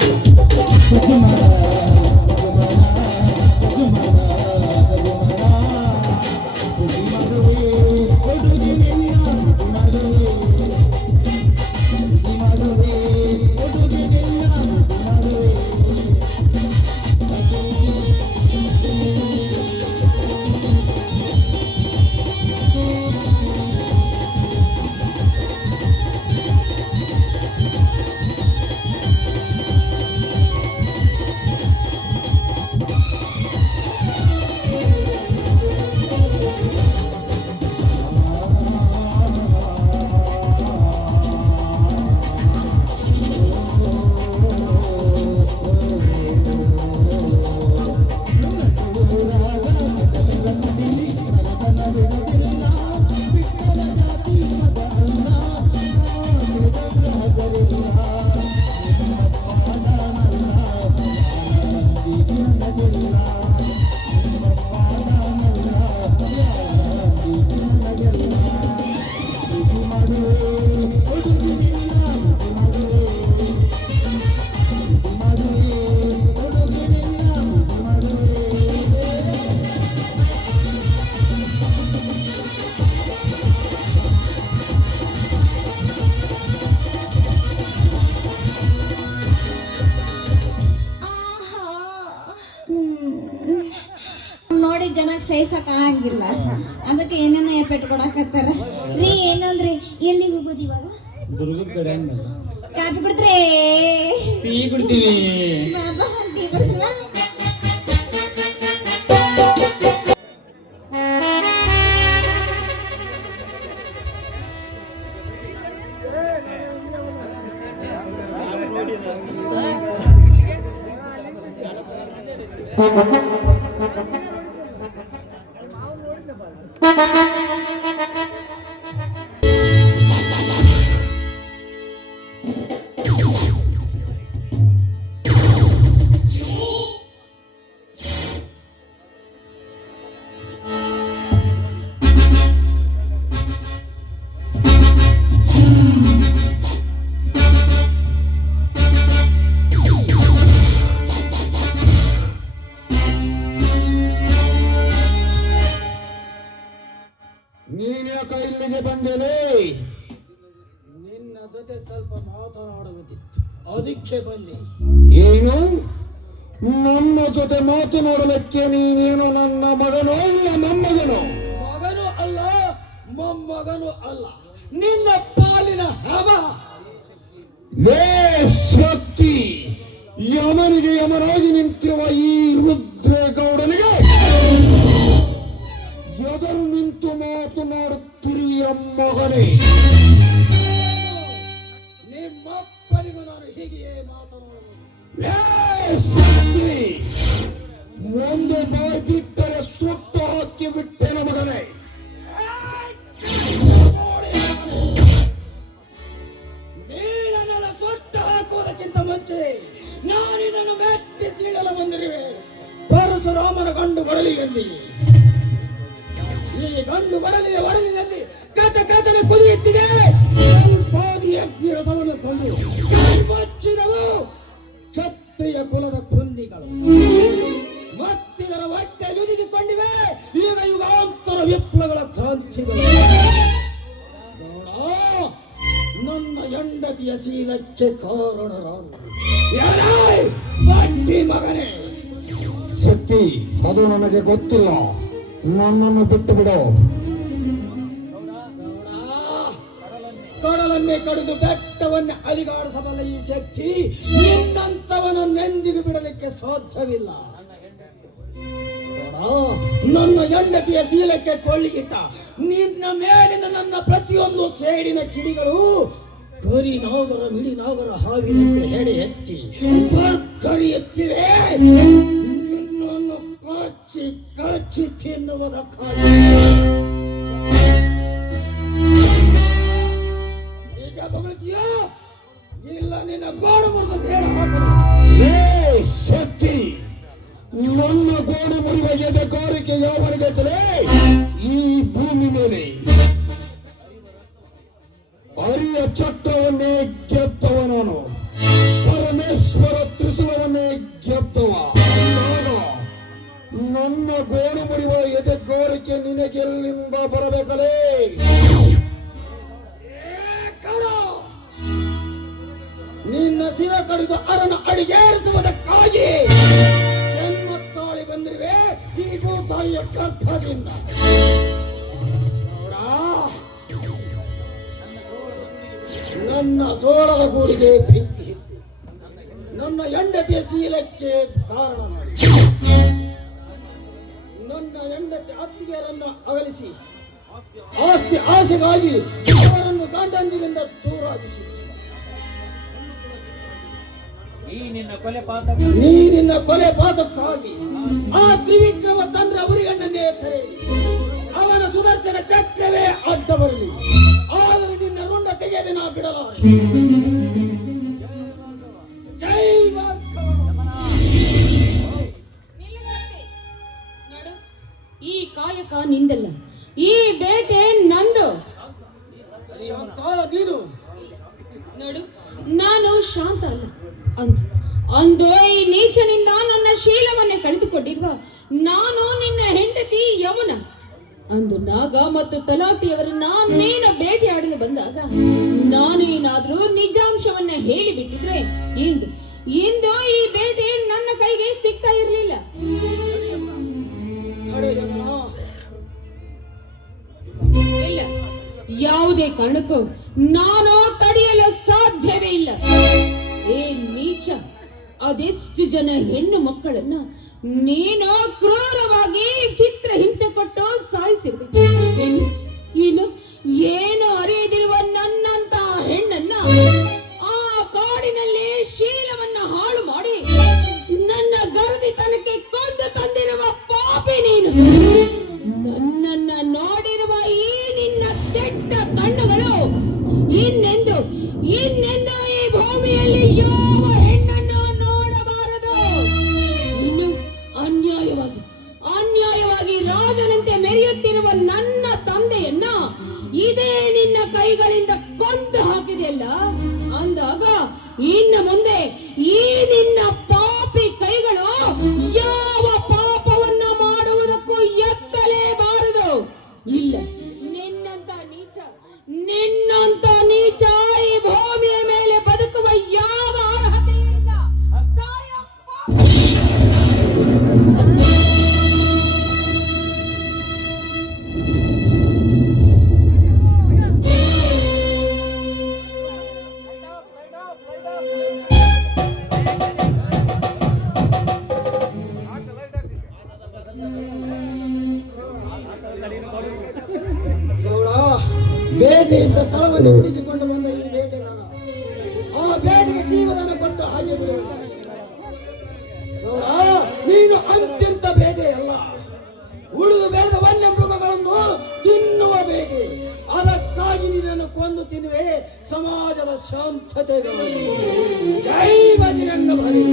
ನೋಡಿ ಜನಕ್ಕೆ ಸಹಿಸಕ್ ಆಗಂಗಿಲ್ಲ, ಅದಕ್ಕೆ ಏನೇನೋ ಎಫೆಕ್ಟ್ ಕೊಡಕತ್ತಾರ ರೀ. ಏನಂದ್ರಿ ಎಲ್ಲಿಗೆ ಹೋಗೋದು ಇವಾಗ? ದುರ್ಗದ ಕಡೆ ಹಂಗಲ್ಲ, ಕಾಫಿ ಕುಡಿದ್ರೆ ಟೀ ಕುಡ್ತೀವಿ. ಟೀ ಕುಡಿದ್ರಾ? ಮೂಲಕ ಇಲ್ಲಿಗೆ ಬಂದೇನೆ? ನಿನ್ನ ಜೊತೆ ಸ್ವಲ್ಪ ಮಾತನಾಡುವುದಿತ್ತು, ಅದಕ್ಕೆ ಬಂದೆ. ಏನು? ನಮ್ಮ ಜೊತೆ ಮಾತನಾಡಲಿಕ್ಕೆ ನೀನೇನು ನನ್ನ ಮಗನೋ ಇಲ್ಲ ಮೊಮ್ಮಗನೋ? ಮಗನು ಅಲ್ಲ, ಮೊಮ್ಮಗನು ಅಲ್ಲ, ನಿನ್ನ ಪಾಲಿನ ಹವ. ಲೇ ಶಕ್ತಿ, ಯಮನಿಗೆ ಯಮನಾಗಿ ನಿಂತಿರುವ ಈ ರುದ್ರೇಗೌಡನಿಗೆ ಎದುರು ನಿಂತು ಮಾತನಾಡುತ್ತಿರುವ ಮಗನೇ, ನಿಮ್ಮಪ್ಪನಿಗೂ ನಾನು ಹೀಗೆಯೇ ಮಾತನಾಡುವುದು. ಲೇ ಶಕ್ತಿ, ಒಂದು ಬಾಯಿ ಬಿಟ್ಟರೆ ಸುಟ್ಟು ಹಾಕಿ ಬಿಟ್ಟೆನ ಮಗನೇ. ನೀನನ್ನು ಸುಟ್ಟು ಹಾಕುವುದಕ್ಕಿಂತ ಮುಂಚೆ ನಾನಿನನ್ನು ಮೆಟ್ಟಿ ಸೀಳಲು ಬಂದಿರುವೆ. ಪರಶುರಾಮನ ಗಂಡು ಬಡಲಿ ಎಂದಿ, ಈ ಗಂಡು ಬಡಲಿಯ ಒಡಲಿನಲ್ಲಿ ಕಥನೆ ಕುದಿಯುತ್ತಿದೆ. ರಸವನ್ನು ತಂದು ಬಚ್ಚಿದವು ಕ್ಷತ್ರಿಯ ಕುಲದ ಕುಂದಿಗಳು ಮತ್ತಿದರ ಹೊಟ್ಟೆ ಯುದುಗಿಕೊಂಡಿವೆ. ಈಗ ಯುಗಾಂತರ ವಿಪ್ಲವಗಳ ಕ್ರಾಂತಿಗಳು. ನನ್ನ ಹೆಂಡತಿಯ ಶೀಲಕ್ಕೆ ಕಾರಣರಾರು ಬಂಡಿ ಮಗನೇ. ಶಕ್ತಿ, ಅದು ನನಗೆ ಗೊತ್ತಿಲ್ಲ, ನನ್ನನ್ನು ಬಿಟ್ಟು ಬಿಡು. ಕಡಲನ್ನೇ ಕಡಿದು ಬೆಟ್ಟವನ್ನೇ ಅಲಿಗಾಡಿಸಬಲ್ಲ ಈ ಶಕ್ತಿ ನಿನ್ನಂತವನನ್ನೆಂದಿಗೂ ಬಿಡಲಿಕ್ಕೆ ಸಾಧ್ಯವಿಲ್ಲ. ನನ್ನ ಹೆಂಡತಿಯ ಶೀಲಕ್ಕೆ ಕೊಳ್ಳಿಗಿಟ್ಟ ನಿನ್ನ ಮೇಲಿನ ನನ್ನ ಪ್ರತಿಯೊಂದು ಸೇಡಿನ ಕಿಡಿಗಳು ಕರಿ ನಾಗರ ಮಿಡಿ ನಾಗರ ಹಾವಿನಂತೆ ಹೆಡೆ ಎತ್ತಿ ಬರ್ಕರಿ ಎತ್ತಿವೆ. ನಿನ್ನನ್ನು ಕಚ್ಚಿ ಕಚ್ಚಿ ತಿನ್ನುವುದಕ್ಕಾಗಿ ನಿಜ ಬಗಳ್ತೀಯೋ ಇಲ್ಲ ನಿನ್ನ ಗೋಡು ಮುರಿದು ಬೇಡ ಹಾಕಲು. ಶಕ್ತಿ, ನನ್ನ ಗೋಡು ಮುರಿವ ಎದೆಗಾರಿಕೆ ಯಾವನಿಗೆ? ಈ ಭೂಮಿ ಮೇಲೆ ಹರಿಯ ಚಕ್ರವನ್ನೇ ಗೆದ್ದವ ನಾನು, ಪರಮೇಶ್ವರ ತ್ರಿಶೂಲವನ್ನೇ ಗೆದ್ದವ ನಾನು. ನನ್ನ ಗೋಡು ಮುರಿವ ಎದೆಗಾರಿಕೆ ನಿನಗೆಲ್ಲಿಂದ ಬರಬೇಕಲೇ? ನಿನ್ನ ಶಿರ ಕಡಿದು ಅರನ ಅಡಿಗೇರಿಸುವುದಕ್ಕಾಗಿ ಜನ್ಮತ್ತಾಳಿ ಬಂದಿರುವೆ ಈ ಭೂತಾಯಿಯ ಗರ್ಭದಿಂದ. ನನ್ನ ಜೋಳದ ಗೂಡಿಗೆ ಬೆಂಕಿ ಇಟ್ಟು ನನ್ನ ಹೆಂಡತಿಯ ಶೀಲಕ್ಕೆ ಕಾರಣ ಮಾಡಿ ನನ್ನ ಹೆಂಡತಿ ಅತ್ತಿಗೆಯರನ್ನ ಅಗಲಿಸಿ ಆಸ್ತಿ ಆಸೆಗಾಗಿ ಅವರನ್ನು ಗಂಡಂದಿರಿಂದ ದೂರಾಗಿಸಿ ನೀ ನಿನ್ನ ಕೊಲೆ ಪಾತಕ್ಕಾಗಿ ಆ ತ್ರಿವಿಕ್ರಮ ತಂದ್ರ ಅವರಿಗಣ್ಣನ್ನೇ ಕರೆಯಲಿ. ಅವನ ಸುದರ್ಶನ ಚಕ್ರವೇ ಅಡ್ಡ ಬರಲಿ, ಆದರೆ ನಿನ್ನ ರುಂಡ ತೆಗೆಯದೆ ನಾ ಬಿಡಲಾರೆ. ಜೈ ಈ ಕಾಯಕ ನಿಂದಲ್ಲ, ಈ ಬೇಟೆ ನಂದು. ಶಾಂತಾಲ ನೀನು ನೋಡು, ನಾನು ಶಾಂತ ಅಲ್ಲ. ಅಂದು ಈ ನೀಚನಿಂದ ನನ್ನ ಶೀಲವನ್ನೇ ಕಳೆದುಕೊಂಡಿರುವ ನಾನು ನಿನ್ನ ಹೆಂಡತಿ ಯಮುನ. ಅಂದು ನಾಗ ಮತ್ತು ತಲಾಟಿಯವರು ನಾನೇನು ಭೇಟಿಯಾಡಲು ಬಂದಾಗ ನಾನೇನಾದ್ರೂ ನಿಜಾಂಶವನ್ನ ಹೇಳಿಬಿಟ್ಟಿದ್ರೆ ಇಂದು ಈ ಬೇಟೆ ನನ್ನ ಕೈಗೆ ಸಿಗ್ತಾ ಇರಲಿಲ್ಲ. ಇಲ್ಲ, ಯಾವುದೇ ಕಾರಣಕ್ಕೂ ನಾನು ತಡೆಯಲು ಸಾಧ್ಯವೇ ಇಲ್ಲ. ಏ ನೀಚ, ಅದೆಷ್ಟು ಜನ ಹೆಣ್ಣು ಮಕ್ಕಳನ್ನ ನೀನು ಕ್ರೂರವಾಗಿ ಚಿತ್ರ ಹಿಂಸೆ ಕೊಟ್ಟು ಸಾಯಿಸಿರ್ಬೇಕು. ಇನ್ನು ಏನು ಅರಿಯದಿರುವ ನನ್ನಂತ ಹೆಣ್ಣನ್ನ ಆ ಕಾಡಿನಲ್ಲಿ ಶೀಲವನ್ನ ಹಾಳು ಮಾಡಿ ನನ್ನ ಗರದಿತನಕ್ಕೆ ಕೊಂದು ತಂದಿರುವ ಪಾಪಿ ನೀನು. ನನ್ನನ್ನ ನೋಡಿರುವ ಈ ನಿನ್ನ ಕೆಟ್ಟ ಕಣ್ಣುಗಳು ಇನ್ನೆಂದು ಈ ಭೂಮಿಯಲ್ಲಿ ಯಾವ ಹೆಣ್ಣನ್ನು ನೋಡಬಾರದು. ಇನ್ನು ಅನ್ಯಾಯವಾಗಿ ರಾಜನಂತೆ ಮೆರೆಯುತ್ತಿರುವ ನನ್ನ ತಂದೆಯನ್ನ ಇದೇ ನಿನ್ನ ಕೈಗಳಿಂದ ಕೊಂದು ಹಾಕಿದೆಯಲ್ಲ ಅಂದಾಗ ಇನ್ನು ಮುಂದೆ ಈ ನಿನ್ನ ಪಾಪಿ ಕೈಗಳು ಯಾವ ಪಾಪವನ್ನ ಮಾಡುವುದಕ್ಕೂ ಎತ್ತಲೇಬಾರದು. ಇಲ್ಲ ಗೌಡ, ಬೇಟೆಯಿಂದ ಸ್ಥಳವನ್ನು ಹುಡುಕಿಕೊಂಡು ಬಂದ ಈ ಬೇಟೆಗಾರ ಆ ಬೇಟೆಗೆ ಜೀವದಾನ ಕೊಟ್ಟು ಹಾಗೆ ಬಿಡುವುದು. ಗೌಡ, ನೀನು ಅಂತ್ಯಂತ ಬೇಟೆ ಅಲ್ಲ, ಉಳಿದು ಬೆಳೆದ ವನ್ಯ ಮೃಗಗಳನ್ನು ತಿನ್ನುವ ಬೇಟೆ. ಅದಕ್ಕಾಗಿ ನಿನ್ನನ್ನು ಕೊಂದು ತಿನ್ನುವೆ ಸಮಾಜದ ಶಾಂತತೆಗಾಗಿ. ಜೈ ಬಜರಂಗ ಬಲಿ.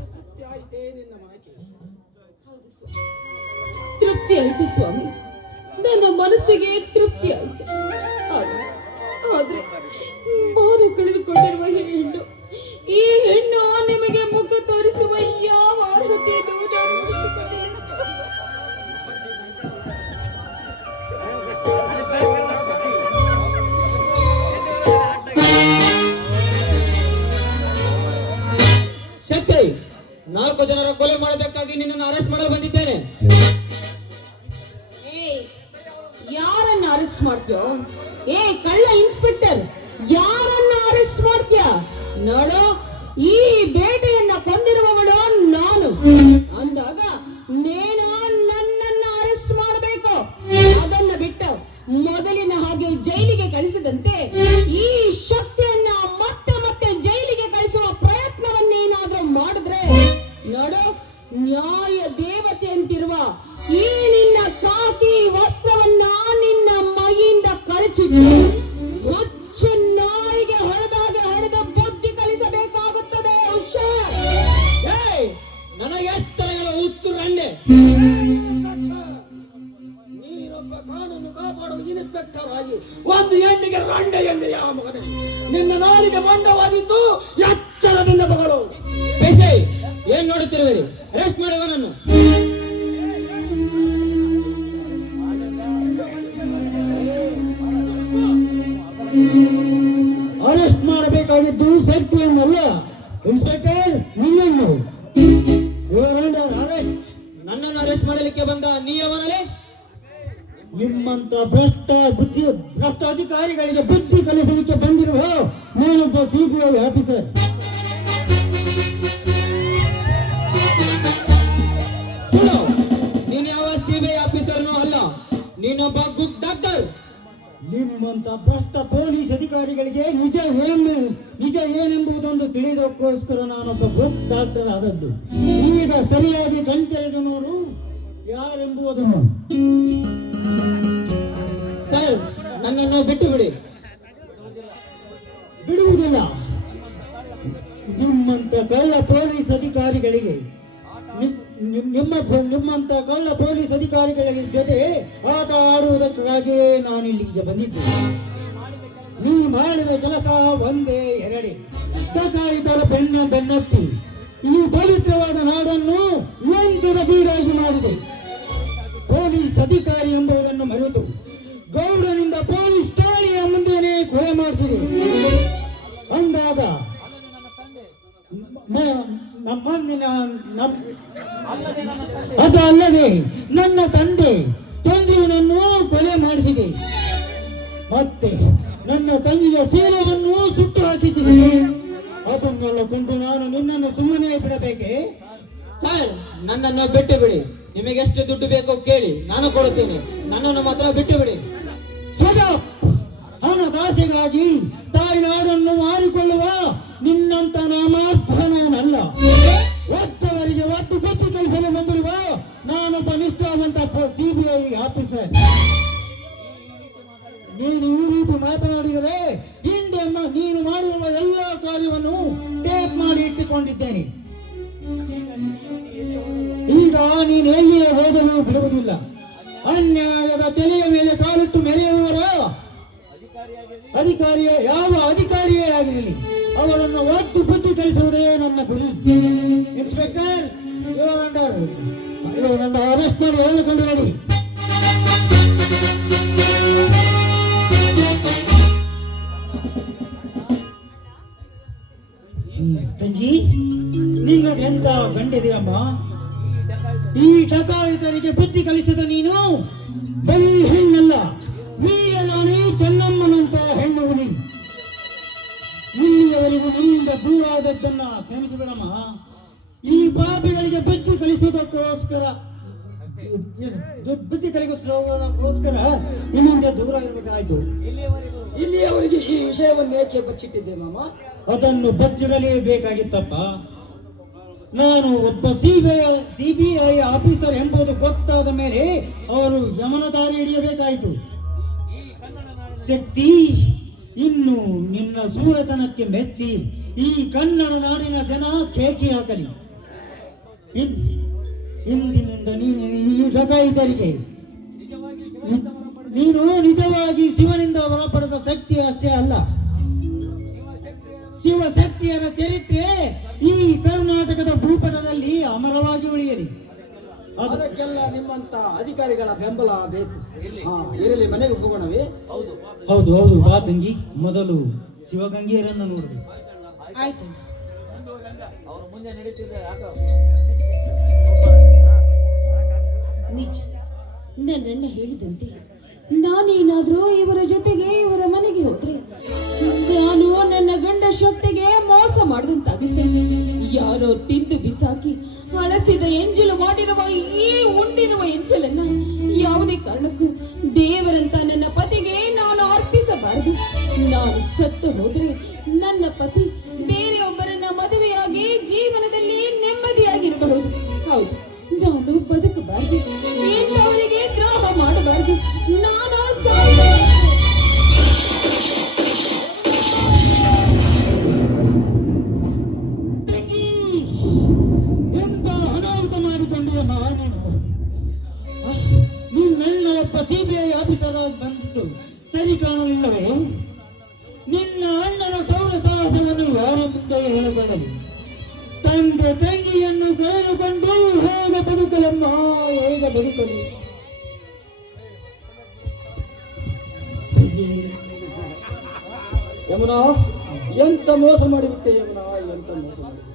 ತೃಪ್ತಿ ಆಯ್ತೇ ನಿನ್ನ ಮನಕ್ಕೆ? ತೃಪ್ತಿ ಆಯ್ತು ಸ್ವಾಮಿ, ನನ್ನ ಮನಸ್ಸಿಗೆ ತೃಪ್ತಿ ಆಯ್ತು. ಆದ್ರೆ ಮಾನ ಕಳೆದುಕೊಂಡಿರುವ ಈ ಹೆಣ್ಣು ನಿಮಗೆ ಮುಖ ತೋರಿಸುವ ಯಾವ ಆಸಕ್ತಿಯನ್ನು ನಾನು ಉಳಿಸಿಕೊಂಡಿಲ್ಲ. ಶಕ್ತಿ, 4 ಜನರ ಕೊಲೆ ಮಾಡಬೇಕಾಗಿ ನಿನ್ನನ್ನು ಅರೆಸ್ಟ್ ಮಾಡಲು ಬಂದಿದ್ದೇನೆ. ಯಾರನ್ನ ಅರೆಸ್ಟ್ ಮಾಡ್ತೀಯೋ? ಕಳ್ಳ ಇನ್ಸ್ಪೆಕ್ಟರ್, ಯಾರನ್ನ ಅರೆಸ್ಟ್ ಮಾಡ್ತೀಯ? ನೋಡು, ಈ ಬೇಟೆಯನ್ನ ಕೊಂದಿರುವವಳು ನಾನು ಅಂದಾಗ ನೀನು ನನ್ನನ್ನ ಅರೆಸ್ಟ್ ಮಾಡಬೇಕು. ಅದನ್ನ ಬಿಟ್ಟು ಮೊದಲಿನ ಹಾಗೆ ಜೈಲಿಗೆ ಕಳಿಸದಂತೆ ಈ ಶಕ್ತಿಯನ್ನ ಮತ್ತೆ ಮತ್ತೆ ಜೈಲಿಗೆ ಕಳಿಸುವ ಪ್ರಯತ್ನವನ್ನೇನಾದ್ರೂ ಮಾಡಿದ್ರೆ ನೋಡು, ನ್ಯಾಯ ದೇವತೆ ಅಂತಿರುವ ಈ ನಿನ್ನ ಕಾಕಿ ವಸ್ತ್ರವನ್ನ ನಿನ್ನ ಮೈಯಿಂದ ಕಳಚಿಟ್ಟು ಹುಚ್ಚು ನಾಯಿಗೆ ಹೊಡೆದಾಗ ಹೊಡೆದ ಬುದ್ಧಿ ಕಲಿಸಬೇಕಾಗುತ್ತದೆ. ನನಗೆ ಎತ್ತರಗಳ ಹುಚ್ಚು ರಂಡೆ. ನೀನೊಬ್ಬ ಕಾನೂನು ಕಾಪಾಡುವ ಇನ್ಸ್ಪೆಕ್ಟರ್ ಆಗಿ ಒಂದು ಹೆಣ್ಣಿಗೆ ರಂಡೆ ಎಂದೆ ಆ ಮಗನೇ. ನಿನ್ನ ನಾಲಿಗೆ ಮಂಡವಾಗಿದ್ದು ಎಚ್ಚರದಿಂದ ಮಗಳು. ಬೇಸೆ, ಏನ್ ನೋಡುತ್ತಿರುವಿರಿ? ಅರೆಸ್ಟ್ ಮಾಡುವ ನಾನು. ಅರೆಸ್ಟ್ ಮಾಡಬೇಕಾಗಿದ್ದು ಶಕ್ತಿಯನ್ನಲ್ಲ ಇನ್ಸ್ಪೆಕ್ಟರ್, ನಿನ್ನನ್ನು. ಅರೆಸ್ಟ್. ನನ್ನನ್ನು ಅರೆಸ್ಟ್ ಮಾಡಲಿಕ್ಕೆ ಬಂದ ನೀಯವನಲ್ಲೇ? ನಿಮ್ಮಂತ ಭ್ರಷ್ಟ ಅಧಿಕಾರಿಗಳಿಗೆ ಬುದ್ಧಿ ಕಲಿಸಲಿಕ್ಕೆ ಬಂದಿರುವ ನಾನೊಬ್ಬ ಸಿಬಿಐ ಆಫೀಸರ್. ನೀನು ಯಾವ ಸಿಬಿಐ ಆಫೀಸರ್ನೂ ಅಲ್ಲ, ನೀನೊಬ್ಬ ಗುಡ್ ಡಾಕ್ಟರ್. ನಿಮ್ಮಂತ ಭ್ರಷ್ಟ ಪೊಲೀಸ್ ಅಧಿಕಾರಿಗಳಿಗೆ ನಿಜ ಏನೆಂಬುದೊಂದು ತಿಳಿದಕ್ಕೋಸ್ಕರ ನಾನೊಬ್ಬ ಗುಡ್ ಡಾಕ್ಟರ್ ಆದದ್ದು. ಈಗ ಸರಿಯಾಗಿ ಕಣ್ತೆರೆದು ನೋಡು ಯಾರೆಂಬುದನ್ನು. ಸರ್, ನನ್ನನ್ನು ಬಿಟ್ಟು ಬಿಡಿ. ಬಿಡುವುದಿಲ್ಲ. ನಿಮ್ಮಂತ ಕಳ್ಳ ಪೊಲೀಸ್ ಅಧಿಕಾರಿಗಳಿಗೆ ನಿಮ್ಮಂತ ಕಳ್ಳ ಪೊಲೀಸ್ ಅಧಿಕಾರಿಗಳ ಜೊತೆ ಆಟ ಆಡುವುದಕ್ಕಾಗಿಯೇ ನಾನಿಲ್ಲಿಗೆ ಬಂದಿದ್ದೆ. ನೀ ಮಾಡಿದ ಕೆಲಸ ಒಂದೇ ಎರಡೇ, ಡಕಾಯಿತರ ಬೆನ್ನತ್ತಿ ಈ ಪವಿತ್ರವಾದ ನಾಡನ್ನು ಲಂಚದ ಬೀಡಾಗಿ ಮಾಡಿದೆ. ಪೊಲೀಸ್ ಅಧಿಕಾರಿ ಎಂಬುದನ್ನು ಮರೆತು ಗೌಡನಿಂದ ಪೊಲೀಸ್ ಠಾಣೆಯ ಮುಂದೆನೇ ಕೊಲೆ ಮಾಡಿಸಿದೆ. ಅಂದಾಗ ಅದಲ್ಲದೆ ನನ್ನ ತಂದೆ ಚಂದ್ರುನನ್ನು ಕೊಲೆ ಮಾಡಿಸಿದೆ. ಮತ್ತೆ ನನ್ನ ತಂಗಿಯ ಶೀಲವನ್ನು ಸುಟ್ಟು ಹಾಕಿಸಿದೆ. ಅದನ್ನೆಲ್ಲ ಕೊಂಡು ನಾನು ನಿನ್ನನ್ನು ಸುಮ್ಮನೆ ಬಿಡಬೇಕೆ? ಸರ್, ನನ್ನನ್ನು ಬಿಟ್ಟು ಬಿಡಿ. ನಿಮಗೆ ಎಷ್ಟು ದುಡ್ಡು ಬೇಕೋ ಕೇಳಿ, ನಾನು ಕೊಡುತ್ತೇನೆ. ನನ್ನನ್ನು ಮಾತ್ರ ಬಿಟ್ಟು ಬಿಡಿ. ಹಣದಾಸೆಗಾಗಿ ತಾಯಿನಾಡನ್ನು ಮಾರಿಕೊಳ್ಳುವ ನಿನ್ನಂತ ನಾಮಾರ್ಥನಲ್ಲ. ಒತ್ತವರಿಗೆ ಒತ್ತು ಬುದ್ಧಿ ಕಲಿಸಲು ಬಂದಿರುವ ನಾನೊಬ್ಬ ನಿಷ್ಠಾವಂತ ಸಿಬಿಐ ಆಫೀಸರ್. ನೀನು ಈ ರೀತಿ ಮಾತನಾಡಿದರೆ ಹಿಂದೆ ನೀನು ಮಾಡಿರುವ ಎಲ್ಲ ಕಾರ್ಯವನ್ನು ಟೇಪ್ ಮಾಡಿ ಇಟ್ಟುಕೊಂಡಿದ್ದೇನೆ. ಈಗ ನೀನು ಎಲ್ಲಿಯೇ ಹೋಗಲು ಬಿಡುವುದಿಲ್ಲ. ಅನ್ಯಾಯದ ತಲೆಯ ಮೇಲೆ ಕಾಲಿಟ್ಟು ಮೆರೆಯುವವರ ಯಾವ ಅಧಿಕಾರಿಯೇ ಆಗಿರಲಿ, ಅವರನ್ನು ಒಟ್ಟು ಬುದ್ಧಿ ಕಲಿಸುವುದೇ ನನ್ನ ಗುರಿ. ಇನ್ಸ್ಪೆಕ್ಟರ್, ನನ್ನ ಅರೆಸ್ಟ್ ಮಾಡಿ ಹೇಳಿಕೊಂಡು ನೋಡಿ. ತಂಗಿ, ನಿನ್ನದೆಂತ ಗಂಡಿದೆಯಮ್ಮ. ಈ ಡಕಾಯಿತರಿಗೆ ಬುದ್ಧಿ ಕಲಿಸಿದ ನೀನು ಬರೀ ಹೆಣ್ಣಲ್ಲ, ನೀಯಲಾನೇ ಚೆನ್ನಮ್ಮನಂತ ಹೆಣ್ಣು. ನಿನ್ನಿಂದ ದೂರ ಆದದ್ದನ್ನ ಕ್ಷಮಿಸಿಬಿಡಮ್ಮ. ಈ ಪಾಪಿಗಳಿಗೆ ಬುದ್ಧಿ ಕಲಿಸುವುದಕ್ಕೋಸ್ಕರ ನಿನ್ನಿಂದ ದೂರ ಇರಬೇಕಾಯ್ತು. ಇಲ್ಲಿಯವರೆಗೆ ಈ ವಿಷಯವನ್ನು ಏಕೆ ಬಚ್ಚಿಟ್ಟಿದ್ದೆ ಮಾಮ? ಅದನ್ನು ಬಚ್ಚಿಡಲೇಬೇಕಾಗಿತ್ತಪ್ಪ. ನಾನು ಒಬ್ಬ ಸಿಬಿಐ ಆಫೀಸರ್ ಎಂಬುದು ಗೊತ್ತಾದ ಮೇಲೆ ಅವರು ಯಮನ ದಾರಿ ಹಿಡಿಯಬೇಕಾಯಿತು. ಶಕ್ತಿ, ಇನ್ನು ನಿನ್ನ ಸೂರತನಕ್ಕೆ ಮೆಚ್ಚಿ ಈ ಕನ್ನಡ ನಾಡಿನ ಜನ ಕೇಕಿ ಹಾಕಲಿ. ಇಂದಿನಿಂದ ನೀನು ಈ ಡಕಾಯಿತರಿಗೆ ನೀನು ನಿಜವಾಗಿ ಶಿವನಿಂದ ಹೊರಪಡೆದ ಶಕ್ತಿ ಅಷ್ಟೇ ಅಲ್ಲ, ಶಿವಶಕ್ತಿಯರ ಚರಿತ್ರೆ ಈ ಕರ್ನಾಟಕದ ಭೂಪಟದಲ್ಲಿ ಅಮರವಾಗಿ ಉಳಿಯಲಿ. ಅದಕ್ಕೆಲ್ಲ ನಿಮ್ಮಂತ ಅಧಿಕಾರಿಗಳ ಬೆಂಬಲ ಬೇಕು. ಇರಲಿ, ಮನೆಗೆ ಹೋಗೋಣವೇ? ಹೌದು ಹೌದು, ಬಾ ತಂಗಿ. ಮೊದಲು ಶಿವಗಂಗೆಯರನ್ನು ನೋಡಬೇಕು. ಆಯ್ತು. ನಿಜ, ನನ್ನಣ್ಣ ಹೇಳಿದಂತೆ ನಾನೇನಾದ್ರೂ ಇವರ ಜೊತೆಗೆ ಇವರ ಮನೆಗೆ ಹೋದ್ರೆ ನಾನು ನನ್ನ ಗಂಡ ಶಕ್ತಿಗೆ ಮೋಸ ಮಾಡಿದಂತಾಗುತ್ತೆ. ಯಾರೋ ತಿಂದು ಬಿಸಾಕಿ ಹಳಸಿದ ಎಂಜಲು ಮಾಡಿರುವ ಈ ಉಂಡಿರುವ ಎಂಜಲನ್ನ ಯಾವುದೇ ಕಾರಣಕ್ಕೂ ದೇವರಂತ ನನ್ನ ಪತಿಗೆ ನಾನು ಅರ್ಪಿಸಬಾರದು. ನಾನು ಸತ್ತು ಹೋದ್ರೆ ನನ್ನ ಪತಿ ಬೇರೆಯೊಬ್ಬರನ್ನ ಮದುವೆಯಾಗಿ ಜೀವನದಲ್ಲಿ ನೆಮ್ಮದಿಯಾಗಿರಬಹುದು. ಹೌದು, ನಾನು ಬದುಕಬಾರದು, ಇಂಥವರಿಗೆ ದ್ರೋಹ ಮಾಡಬಾರದು. ನಾನು ಎಂತ ಅನಾಹುತ ಮಾಡಿಕೊಂಡಿಯ ನೀನು. ನಿನ್ನೆಲ್ಲ ಒಬ್ಬ ಸಿಬಿಐ ಆಫೀಸರ್ ಆಗಿ ಬಂದಿದ್ದು ಸರಿ ಕಾಣಲಿಲ್ಲವೇ? ನಿನ್ನ ಅಣ್ಣನ ಸೌರ ಸಾಹಸವನ್ನು ಯಾರ ಮುಂದೆ ಹೇಳಬಾರದು. ತಂದೆ ತಂಗಿಯನ್ನು ಕಳೆದುಕೊಂಡು ಹೇಗೆ ಬದುಕಲಮ್ಮ, ಹೇಗೆ ಬದುಕಲು? ಯಮುನಾ, ಎಂತ ಮೋಸ ಮಾಡಿಬಿಟ್ಟೆ ಯಮುನಾ, ಎಂತ ಮೋಸ ಮಾಡಿಬಿಟ್ಟೆ.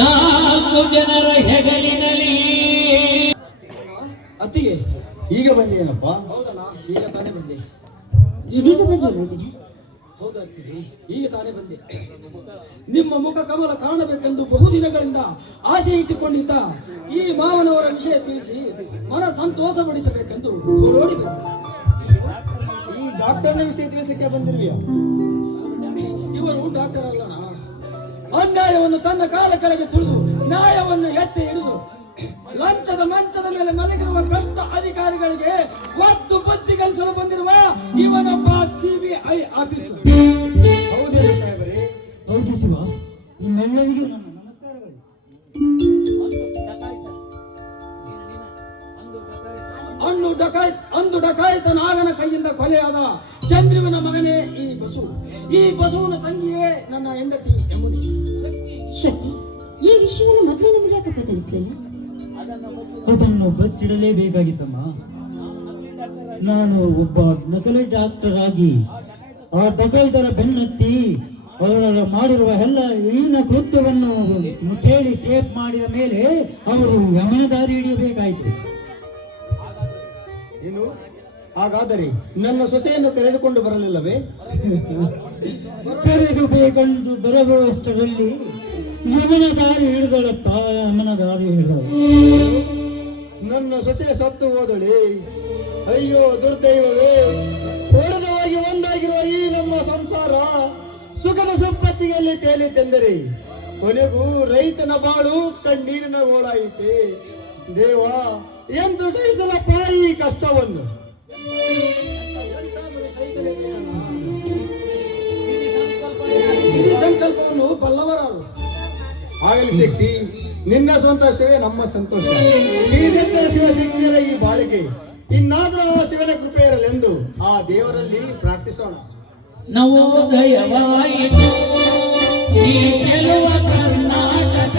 ನಾಲ್ಕು ಜನರ ಹೆಗಲಿನಲ್ಲಿ ಅತ್ತಿಗೆ, ಈಗ ಬಂದೇನಪ್ಪ? ಹೌದಣ್ಣ, ಈಗ ತಾನೇ ಬಂದೆ. ಇದೀಗ ಬಂದಿದ್ದೀರಿ? ಹೌದು ಅತ್ತಿಗೆ, ಈಗ ತಾನೇ ಬಂದೆ. ನಿಮ್ಮ ಮುಖ ಕಮಲ ಕಾಣಬೇಕೆಂದು ಬಹುದಿನಗಳಿಂದ ಆಸೆ ಇಟ್ಟುಕೊಂಡಿದ್ದ ಈ ಮಾವನವರ ವಿಷಯ ತಿಳಿಸಿ ಮನ ಸಂತೋಷಪಡಿಸಬೇಕೆಂದು ಓಡೋಡಿ ಬಂದ. ಈ ಡಾಕ್ಟರ್ನ ವಿಷಯ ತಿಳಿಸಕ್ಕೆ ಬಂದಿರ್ವಿಯಾ? ಇವರು ಡಾಕ್ಟರ್ ಅಲ್ಲಣ. ಅನ್ಯಾಯವನ್ನು ತನ್ನ ಕಾಲ ಕೆಳಗೆ ತುಳಿದು ನ್ಯಾಯವನ್ನು ಎತ್ತಿ ಹಿಡಿದು ಲಂಚದ ಮಂಚದ ಮೇಲೆ ಮಲಗಿರುವ ಭ್ರಷ್ಟ ಅಧಿಕಾರಿಗಳಿಗೆ ಒತ್ತು ಬುದ್ಧಿ ಕಲಿಸಲು ಬಂದಿರುವ ಇವನೊಬ್ಬ ಸಿಬಿಐ ಆಫೀಸರ್. ಹೌದೇ ಸಾಹೇಬರೇ? ಹೌದು ಶಿವ, ನಿಮ್ಮೆಲ್ಲರಿಗೂ ನನ್ನ ನಮಸ್ಕಾರಗಳು. ಅಂದು ಡಕಾಯಿತ ನಾಗನ ಕೈಯಿಂದ ಕೊಲೆಯಾದ ಚಂದ್ರುವಿನ ಮಗನೇ ಈ ಬಸುವಿನ ತಂಗಿಯೇ ನನ್ನ ಹೆಂಡತಿ ಯಮುನಿ. ಶಕ್ತಿ, ಈ ವಿಷಯವನ್ನು ಮೊದಲೇ ನಿಮಗೆ ಯಾಕಪ್ಪ ತಿಳಿಸಲಿಲ್ಲ? ಅದನ್ನು ಬಚ್ಚಿಡಲೇಬೇಕಾಗಿತ್ತಮ್ಮ. ನಾನು ಒಬ್ಬ ನಕಲಿ ಡಾಕ್ಟರ್ ಆಗಿ ಆ ಡಕಾಯಿತರ ಬೆನ್ನತ್ತಿ ಅವರ ಮಾಡಿರುವ ಎಲ್ಲ ಹೀನ ಕೃತ್ಯವನ್ನು ಕೇಳಿ ಟೇಪ್ ಮಾಡಿದ ಮೇಲೆ ಅವರು ಯಮನ ದಾರಿ ಹಿಡಿಯಬೇಕಾಯಿತು. ಏನು ಹಾಗಾದರೆ ನನ್ನ ಸೊಸೆಯನ್ನು ಕರೆದುಕೊಂಡು ಬರಲಿಲ್ಲವೇ? ಕರೆದುಬೇಕೆಂದು ಬರಬರುವಷ್ಟರಲ್ಲಿ ಯಮನ ದಾರಿ ಹಿಡಿದಳಪ್ಪ, ಯಮನ ದಾರಿ ಹಿಡಿದಳು. ನನ್ನ ಸೊಸೆ ಸತ್ತು ಹೋದಳೆ. ಅಯ್ಯೋ ದುರ್ದೈವವೇ, ಹೊಡೆದವಾಗಿ ಒಂದಾಗಿರುವ ಈ ನಮ್ಮ ಸಂಸಾರ ಸುಖದ ಸುಪ್ಪತ್ತಿಗೆಯಲ್ಲಿ ತೇಲಿತೆಂದರೆ ಕೊನೆಗೂ ರೈತನ ಬಾಳು ಕಣ್ಣೀರಿನ ಗೋಳಾಯಿತೆ. ದೇವ, ಎಂದು ಸಹಿಸಲಪ್ಪ ಈ ಕಷ್ಟವನ್ನು. ಈ ಸಂಕಲ್ಪವನ್ನು ಬಲ್ಲವರಾರು. ಆಗಲಿ ಶಕ್ತಿ, ನಿನ್ನ ಸಂತೋಷವೇ ನಮ್ಮ ಸಂತೋಷ. ಶ್ರೀದೇವರ ಶಿವಶಕ್ತಿಯರ ಈ ಬಾಳಿಗೆ ಇನ್ನಾದರೂ ಆ ಶಿವನ ಕೃಪೆ ಇರಲೆಂದು ಆ ದೇವರಲ್ಲಿ ಪ್ರಾರ್ಥಿಸೋಣ. ನವೋದಯವಾಯಿತು ಈ ಗೆಲುವ ಕರ್ನಾಟಕ.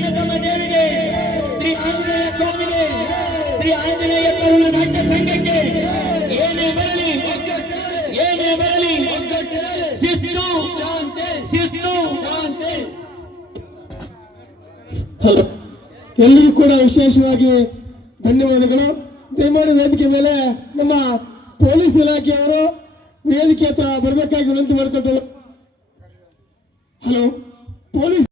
ಕನಕಮ್ಮ ದೇವಿಗೆ, ಶ್ರೀ ಆಂಜನೇಯ ಸ್ವಾಮಿಗೆ, ಶ್ರೀ ಆಂಜನೇಯ ತರುಣ ನಾಟ್ಯ ಸಂಘಕ್ಕೆ ಏನೇ ಬರಲಿ, ಏನೇ ಬರಲಿ, ಶಿಸ್ತು ಶಾಂತಿ, ಶಿಸ್ತು ಶಾಂತಿ. ಹಲೋ, ಎಲ್ಲರಿಗೂ ಕೂಡ ವಿಶೇಷವಾಗಿ ಧನ್ಯವಾದಗಳು. ದಯಮಾಡಿ ವೇದಿಕೆ ಮೇಲೆ ನಮ್ಮ ಪೊಲೀಸ್ ಇಲಾಖೆಯವರು ವೇದಿಕೆ ಹತ್ರ ಬರಬೇಕಾಗಿ ವಿನಂತಿ ಮಾಡ್ಕೊಳ್ತೇವೆ. Hello, police